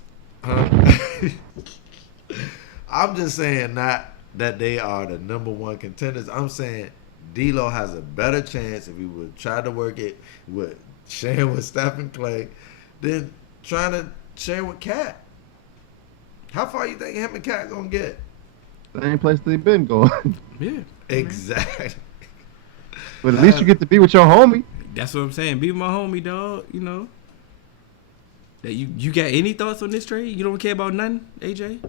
I'm just saying not that they are the number one contenders. I'm saying D'Lo has a better chance if he would try to work it with sharing with Steph and Clay than trying to share with Cat. How far you think him and Cat gonna get? Same place they been going. Yeah, exactly. But at least you get to be with your homie. That's what I'm saying. Be with my homie, dog. That you got any thoughts on this trade? You don't care about nothing, AJ?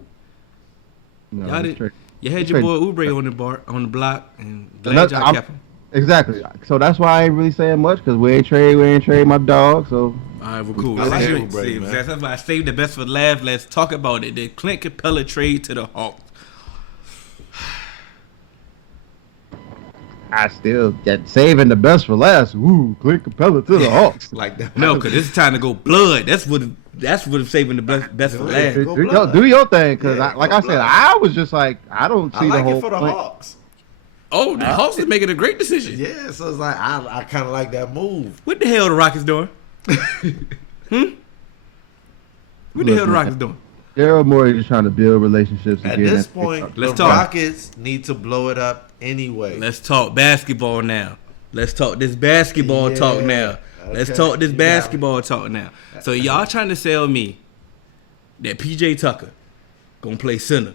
No, Y'all did. You had your boy Oubre on the block, and glad y'all kept him. Exactly. So that's why I ain't really saying much because we ain't trade my dog. So all right, well, cool. I like Oubre, man. That's why I saved the best for last. Let's talk about it. The Clint Capella trade to the Hawks. I still get saving the best for last. Woo, Clint Capella to the Hawks. Like that. No, because it's time to go blood. That's what saving the best for last. Do your thing, because like I said, I was just like, I don't see the whole. It for the Hawks. Oh, the Hawks is making a great decision. Yeah, so it's like I kind of like that move. What the hell the Rockets doing? What the hell the Rockets doing? Daryl Morey just trying to build relationships. At this point, the Rockets need to blow it up anyway. Let's talk basketball now. Let's talk this basketball talk now. Okay. Let's talk this basketball talk now. So y'all trying to sell me that PJ Tucker gonna play center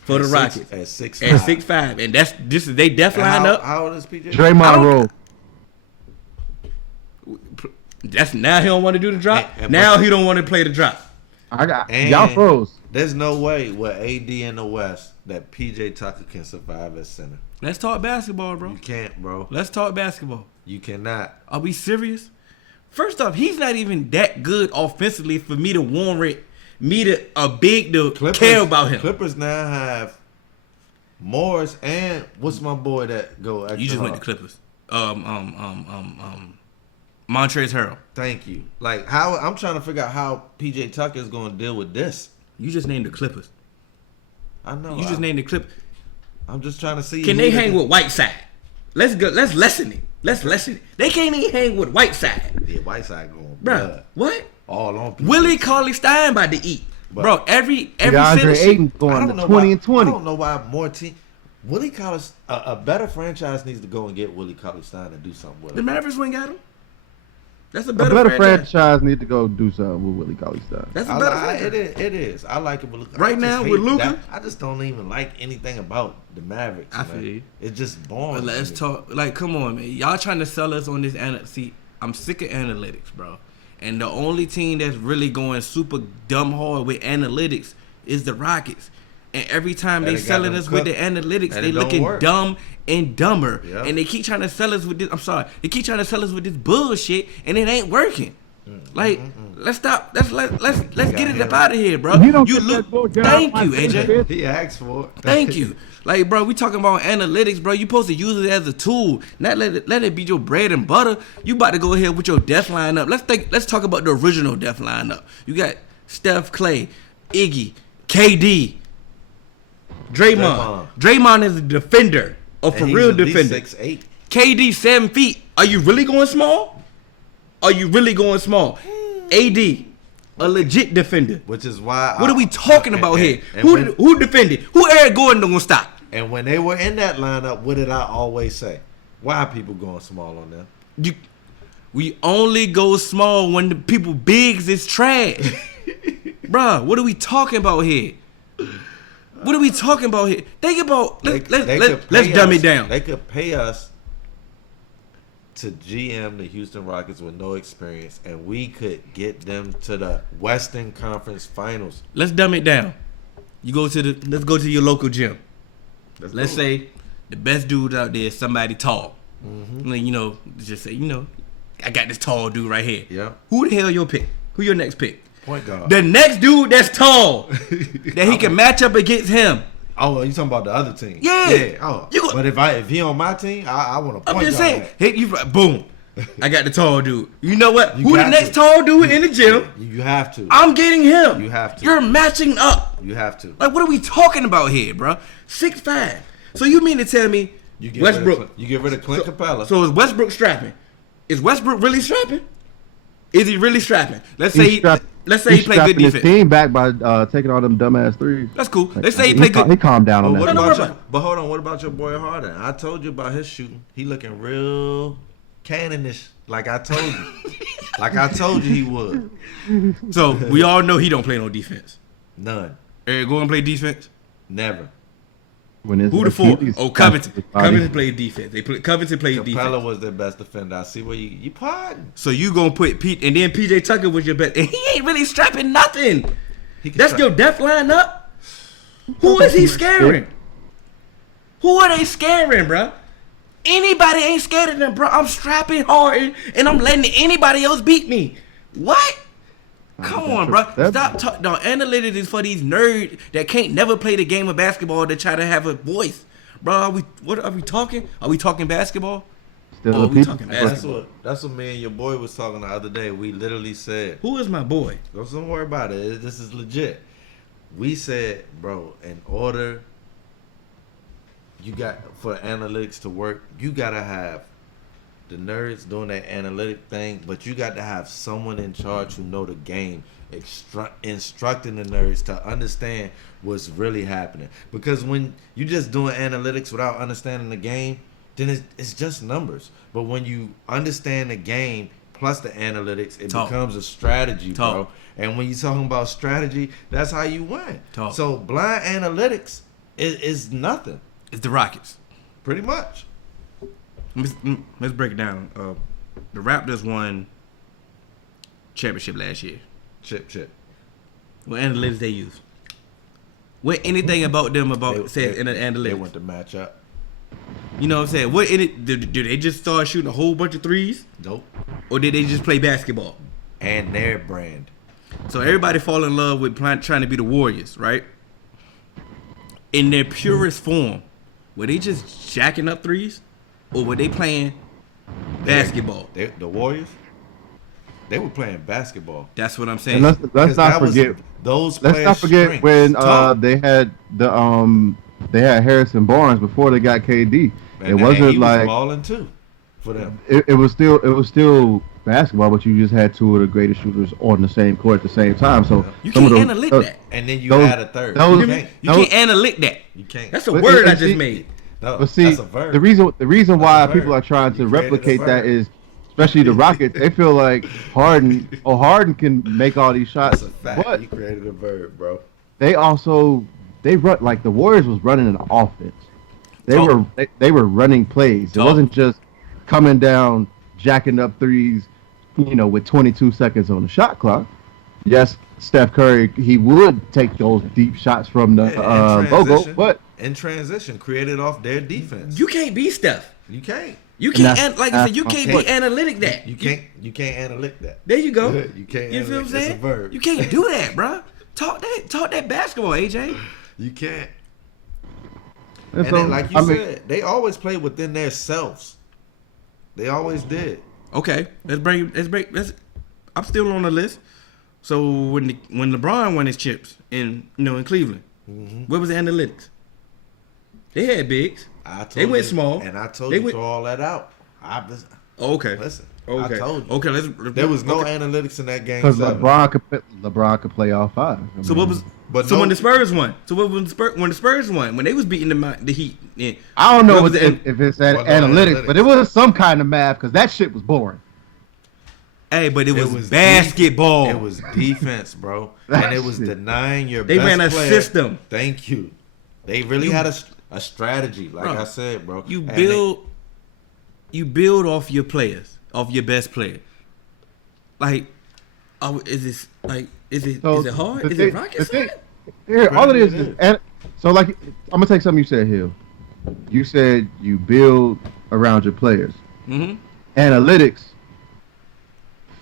for the Rockets at 6'5", at 6'5", and this is they def line up. How old is PJ? Draymond Rowe. That's now he don't want to do the drop. Now he don't want to play the drop. Y'all froze. There's no way with AD in the West that PJ Tucker can survive as center. Let's talk basketball, bro. You can't, bro. Let's talk basketball. You cannot. Are we serious? First off, he's not even that good offensively for me to warrant care about him. Clippers now have Morris and what's my boy that go extra You just hard? went to Clippers. Montrezl Harrell. Thank you. Like how I'm trying to figure out how PJ Tucker is going to deal with this. You just named the Clippers. I know. You just named the Clippers. I'm just trying to see. Can they hang with Whiteside? Let's go. Let's lessen it. They can't even hang with Whiteside. Yeah, Whiteside going. Bro, what? All on. Willie Cauley-Stein about to eat. Bro, every DeAndre Ayton going to 20 and 20. I don't know why more team. Willie Cauley, a better franchise needs to go and get Willie Cauley-Stein and do something with The him. Mavericks went got him. That's a A better, better franchise. franchise need to go do something with Willie Cauley-Stein. That's a better franchise. It is. I like it with Luka. Right now with Luka? I just don't even like anything about the Mavericks. I man. feel you. It's just boring. But let's talk. Like, come on, man. Y'all trying to sell us on this. See, I'm sick of analytics, bro. And the only team that's really going super dumb hard with analytics is the Rockets. And every time they selling us with the analytics, they looking dumb and dumber. Yep. And they keep trying to sell us with this. I'm sorry. They keep trying to sell us with this bullshit, and it ain't working. Like, let's stop. Let's get it up out of here, bro. You look. Thank you, AJ. He asked for it. Thank you. Like, bro, we talking about analytics, bro. You supposed to use it as a tool, not let it be your bread and butter. You about to go ahead with your death lineup. Let's talk about the original death lineup. You got Steph, Clay, Iggy, KD, Draymond. Draymond is a defender, a for real defender. 6'8". KD 7 feet. Are you really going small? AD, a legit defender. Which is why. What are we talking about here? Who defended? Who Eric Gordon gonna stop? And when they were in that lineup, what did I always say? Why are people going small on them? We only go small when the people bigs is trash. Bruh, what are we talking about here? Think about let's dumb it down. They could pay us to GM the Houston Rockets with no experience, and we could get them to the Western Conference Finals. Let's dumb it down. Let's go to your local gym. Let's say the best dude out there is somebody tall. Mm-hmm. Just say, I got this tall dude right here. Yeah. Who the hell your pick? Who your next pick? Point guard. The next dude that's tall that he can match up against him. Oh, you talking about the other team? Yeah. Oh, but if he on my team, I want to point guard. I'm just saying. Boom. I got the tall dude. You know what? Who the next tall dude in the gym? You have to. I'm getting him. You have to. You're matching up. You have to. Like, what are we talking about here, bro? 6'5". So you mean to tell me Westbrook? You get rid of Clint Capella. So is Westbrook strapping? Is Westbrook really strapping? Is he really strapping? Let's say he played good defense. His team back by taking all them dumbass threes. That's cool. Let's say he played good. He calmed down on that. But hold on, what about your boy Harden? I told you about his shooting. He looking real cannonish, like I told you. Like I told you he would. So we all know he don't play no defense. None. Eric Gordon play defense? Never. Who the four? Oh, Covington. Covington played defense. Covington played defense. Capella was their best defender. I see where you pardon. So you gonna put Pete, and then PJ Tucker was your best, and he ain't really strapping nothing. That's your death lineup. Who is he scaring? Who are they scaring, bro? Anybody ain't scared of them, bro. I'm strapping hard, and I'm letting anybody else beat me. What? Come on, bro. Stop talking. No, analytics is for these nerds that can't never play the game of basketball to try to have a voice. Bro, what are we talking? Are we talking basketball? Still we talking basketball? That's what me and your boy was talking the other day. We literally said, who is my boy? Don't worry about it. This is legit. We said, bro, in order for analytics to work, you gotta have the nerds doing that analytic thing, but you got to have someone in charge who know the game, instructing the nerds to understand what's really happening. Because when you just doing analytics without understanding the game, then it's just numbers. But when you understand the game plus the analytics, it becomes a strategy, bro. And when you're talking about strategy, that's how you win. So blind analytics is nothing. It's the Rockets. Pretty much. Let's break it down. The Raptors won championship last year? Chip. What analytics they use? What anything about them says in the analytics? They went to match up. You know what I'm saying? What in it? Do they just start shooting a whole bunch of threes? Nope. Or did they just play basketball? And their brand. So everybody fall in love with trying to be the Warriors, right? In their purest form, were they just jacking up threes, or were they playing basketball? The Warriors. They were playing basketball. That's what I'm saying. And let's not forget those. Let's not forget when they had they had Harrison Barnes before they got KD. And it wasn't he like was balling too for them. It was still basketball, but you just had two of the greatest shooters on the same court at the same time. So you can't analytic that. And then you add a third. You can't analytic that. You can't. That's a word I just made. No, but see, that's a verb. the reason why people are trying to replicate that is, especially the Rockets, they feel like Harden can make all these shots. That's a fact. But you created a verb, bro. they run like the Warriors was running an offense. They were running plays. It wasn't just coming down, jacking up threes, with 22 seconds on the shot clock. Yes, Steph Curry, he would take those deep shots from the logo, but in transition, created off their defense. You can't be Steph. You can't. You can't, like I said, you can't be analytic that. You can't analytic that. There you go. You can't. You feel what I'm saying? It's a verb. You can't do that, bro. Talk that basketball, AJ. You can't. And then, like you said, they always play within their selves. They always did. Okay, I'm still on the list. So when LeBron won his chips in Cleveland, what was the analytics? They had bigs. They went small, and I told you throw all that out. Okay. Listen. Okay. I told you. Okay. There was no analytics in that game. Because LeBron could play all five. When the Spurs won? So what was when the Spurs won? When they was beating the Heat? Yeah. I don't know if it's analytics, but it was some kind of math because that shit was boring. Hey, but it was basketball. It was defense, bro, and it was denying your. They best ran a player. system. Thank you. They really had a strategy, like I said, bro. You build off your players, off your best player. Like, is it hard? Is it rocket science? Here, all it is, and so like I'm gonna take something you said, Hill. You said you build around your players. Mm-hmm. Analytics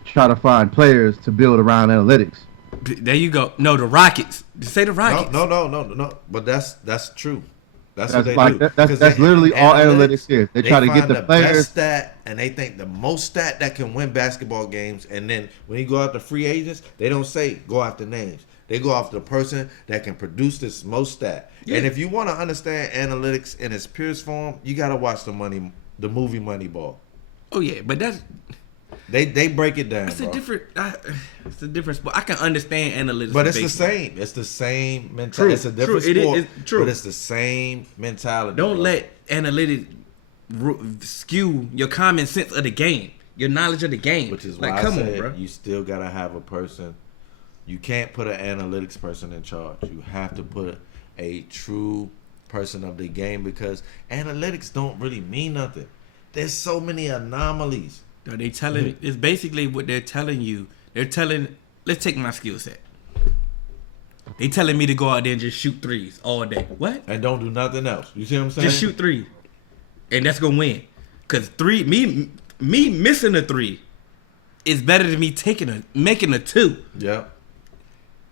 try to find players to build around analytics. There you go. No, the Rockets. Say the Rockets. No. But that's true. That's what they like, do. That's literally all analytics is. They try to get the players. Best stat, and they think the most stat that can win basketball games. And then when you go after free agents, they don't say go after names. They go after the person that can produce this most stat. Yeah. And if you want to understand analytics in its purest form, you got to watch the movie Moneyball. Oh yeah, but that's. They break it down. It's a different sport. I can understand analytics, but it's the same. It's the same mentality. It's a different sport. It's true, but it's the same mentality. Don't let analytics skew your common sense of the game, your knowledge of the game. Which is why I said, bro. You still gotta have a person. You can't put an analytics person in charge. You have to put a true person of the game because analytics don't really mean nothing. There's so many anomalies. They telling it's basically what they're telling you. They're telling, let's take my skill set. They telling me to go out there and just shoot threes all day. What? And don't do nothing else. You see what I'm saying? Just shoot threes, and that's gonna win. Cause me missing a three is better than me making a two. Yeah.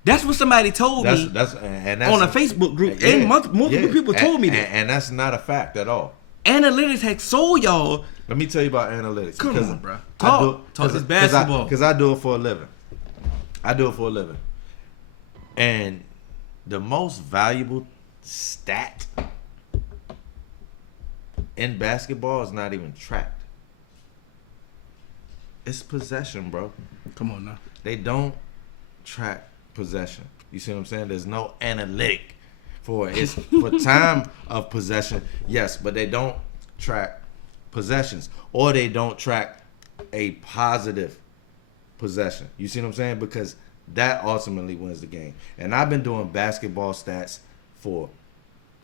That's what somebody told me. That's on a Facebook group, and multiple people told me that. And that's not a fact at all. Analytics had sold y'all. Let me tell you about analytics. Come on, bro. Talk this basketball. Because I do it for a living. And the most valuable stat in basketball is not even tracked. It's possession, bro. Come on now. They don't track possession. You see what I'm saying? There's no analytic for it. It's for time of possession, yes, but they don't track possessions, or they don't track a positive possession. You see what I'm saying? Because that ultimately wins the game. And I've been doing basketball stats for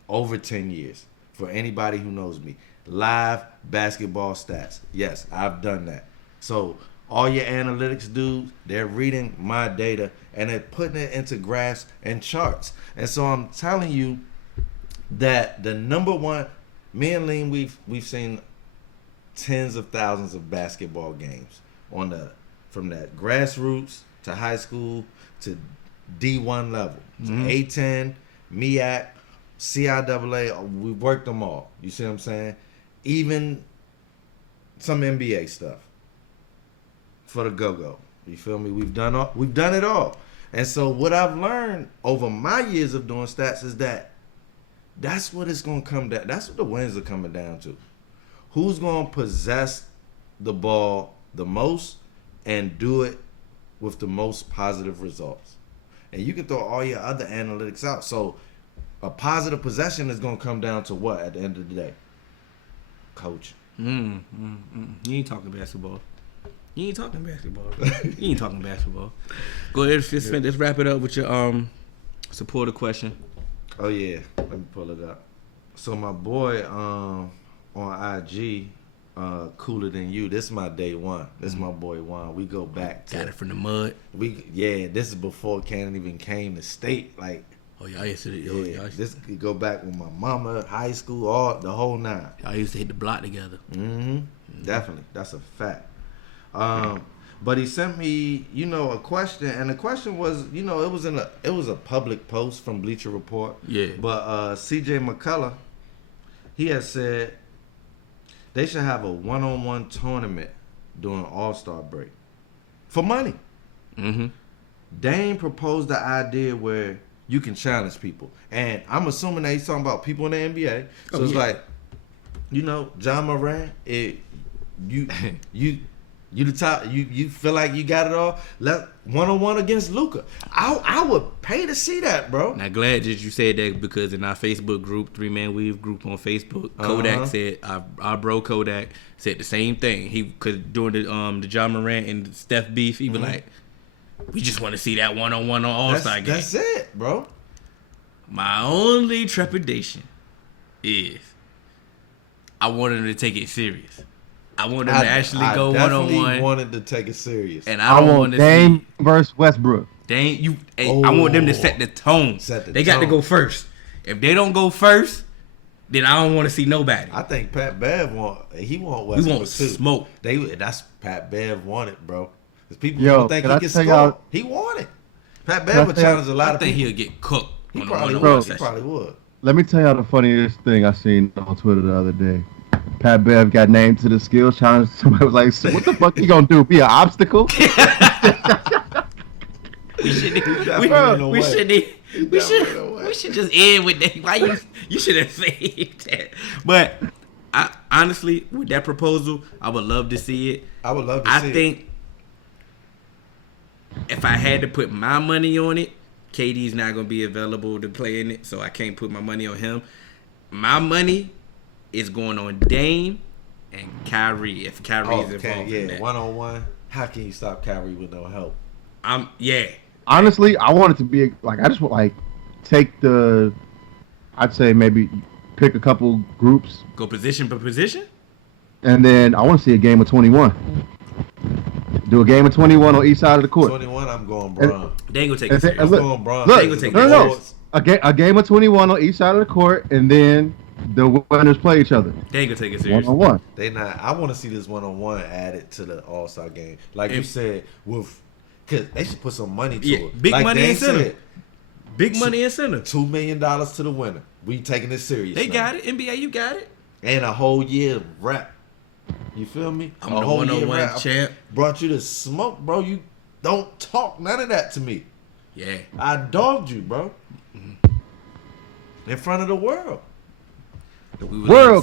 over 10 years. For anybody who knows me, live basketball stats. Yes, I've done that. So all your analytics dudes, they're reading my data and they're putting it into graphs and charts. And so I'm telling you that the number one, me and Lean, we've seen tens of thousands of basketball games from that grassroots to high school to D1 level, to A10, MEAC, CIAA. We worked them all. You see what I'm saying? Even some NBA stuff for the go-go. You feel me? We've done it all. And so what I've learned over my years of doing stats is that's what it's going to come down. That's what the wins are coming down to. Who's going to possess the ball the most and do it with the most positive results. And you can throw all your other analytics out. So a positive possession is going to come down to what at the end of the day? Coach. You ain't talking basketball. You ain't talking basketball. Go ahead, Fist. Let's wrap it up with your supporter question. Oh yeah, let me pull it up. So my boy on IG, Cooler Than You. This is my day one. This is my boy Juan. We go back to got it from the mud. This is before Cannon even came to state. Like, oh y'all used to this could go back with my mama, high school, the whole nine. Y'all used to hit the block together. Definitely, that's a fact. But he sent me, a question, and the question was, it was a public post from Bleacher Report. Yeah. But CJ McCullough, he has said they should have a one-on-one tournament during All-Star break for money. Dame proposed the idea where you can challenge people, and I'm assuming that he's talking about people in the NBA. So it's like, John Moran, you the top. You feel like you got it all. Let one-on-one against Luka. I would pay to see that, bro. Now, glad that you said that, because in our Facebook group, 3-Man Weave group on Facebook, Kodak said, our bro Kodak said the same thing. Because during the John Morant and Steph beef, he was like, we just want to see that one-on-one on All-Star game. That's it, bro. My only trepidation is I wanted him to take it serious. I want him to actually go one-on-one. I definitely wanted to take it serious. And I don't want to Dame versus Westbrook. I want them to set the tone. They got to go first. If they don't go first, then I don't want to see nobody. I think Pat Bev want Westbrook we want too. Smoke. That's Pat Bev wanted, bro. Because people don't think he can score. He wanted. Pat Bev would challenge a lot of people. I think he'll get cooked. He probably would. Let me tell y'all the funniest thing I seen on Twitter the other day. Pat Bev got named to the skills challenge. Somebody was like, so what the fuck you gonna do? Be an obstacle? We should just end with that. Why you should have said that. But I honestly, with that proposal, I would love to see it. I would love to see it. I think if I had to put my money on it, KD's not gonna be available to play in it, so I can't put my money on him. My money is going on Dame and Kyrie if Kyrie's involved in that. One-on-one. How can you stop Kyrie with no help? Honestly, I want it to be like, I just want take I'd say maybe pick a couple groups. Go position per position? And then I want to see a game of 21. Do a game of 21 on each side of the court. 21, I'm going Bron. They ain't gonna take it serious. I'm going Bron. No. A game of 21 on each side of the court, and then the winners play each other. They ain't gonna take it serious. One-on-one. They not. I want to see this one-on-one added to the All-Star game, like you said. Because they should put some money to it. Big like money incentive. Big money incentive. $2 million to the winner. We taking this serious. They got it. NBA, you got it. And a whole year rep. You feel me? I'm the one-on-one champ. Brought you to smoke, bro. You don't talk none of that to me. Yeah. I dogged you, bro. In front of the world.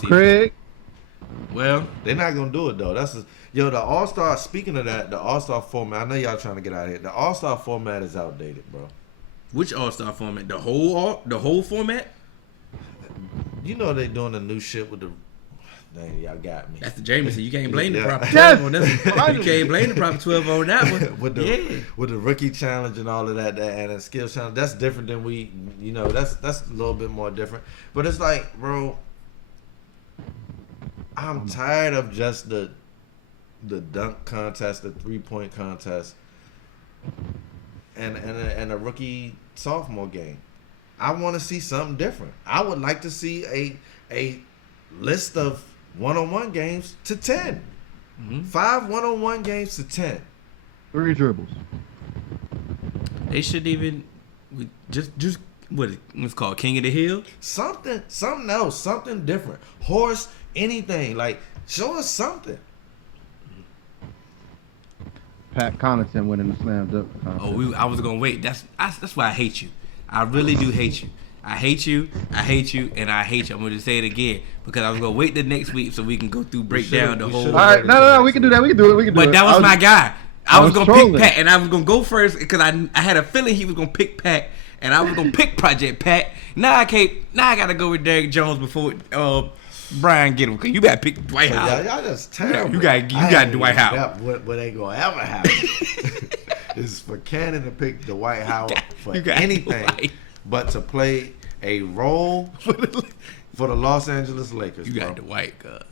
Craig. Well, they're not gonna do it though. The All-Star. Speaking of that, the All-Star format. I know y'all trying to get out of here. The All-Star format is outdated, bro. Which All-Star format? The whole format? You know they doing the new shit with the. Dang, y'all got me. That's the Jameson. You can't blame the proper 12 on this. You can't blame the proper 12 on that one. with the rookie challenge and all of that and the skills challenge. That's different than that's a little bit more different. But it's like, bro, I'm tired of just the the dunk contest, the 3-point contest, and a rookie sophomore game. I want to see something different. I would like to see a list of one-on-one games to 10. 5 one-on-one games to 10. 3 dribbles. They should even just what's called King of the Hill. Something else, something different. Horse, anything. Like, show us something. Pat Connaughton winning the slam dunk contest. Oh, I was gonna wait. That's why I hate you. I really do hate you. I hate you, and I hate you. I'm gonna say it again because I was gonna wait the next week so we can go through break down the whole. All right, no, we can do that. We can do it. But that was my guy. I was gonna pick Pat, and I was gonna go first because I had a feeling he was gonna pick Pat, and I was gonna pick Project Pat. Now I can't. Now I gotta go with Derrick Jones before Brian get him. Cause you gotta pick Dwight Howard. Y'all just terrible. You got Dwight Howard. What ain't gonna ever happen is for Cannon to pick Dwight Howard for anything but to play a role for the Los Angeles Lakers. You got Dwight, God.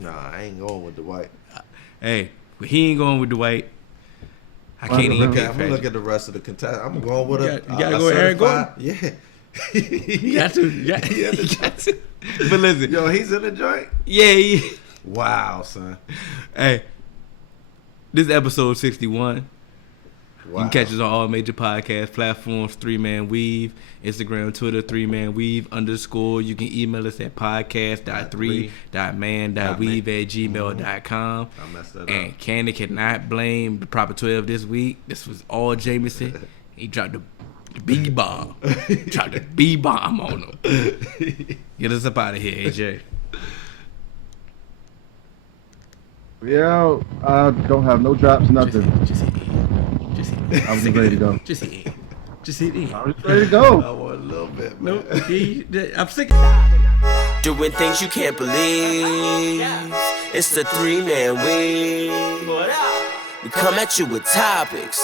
Nah, I ain't going with Dwight. Hey, but he ain't going with Dwight. I can't even pick. I'm gonna look at the rest of the contest. I'm going with you gotta go with Aaron Gordon. Yeah. You got to. You got to. But listen. Yo, he's in the joint? Yeah. Wow, son. Hey, this is episode 61. Wow. You can catch us on all major podcast platforms, 3Man Weave, Instagram, Twitter, 3Man Weave _. You can email us at podcast.3.man.weave@gmail.com. I messed that up. And Candy cannot blame the Proper 12 this week. This was all Jameson. He dropped the B-bomb. Dropped the B-bomb on him. Get us up out of here, AJ. Yo, I don't have no drops, nothing. Just hit I was ready to go. Just hit it. I was ready to go. I want a little bit, man. Nope. I'm sick. Doing things you can't believe. It's the 3-man weave. We come at you with topics.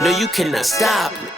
No, you cannot stop it.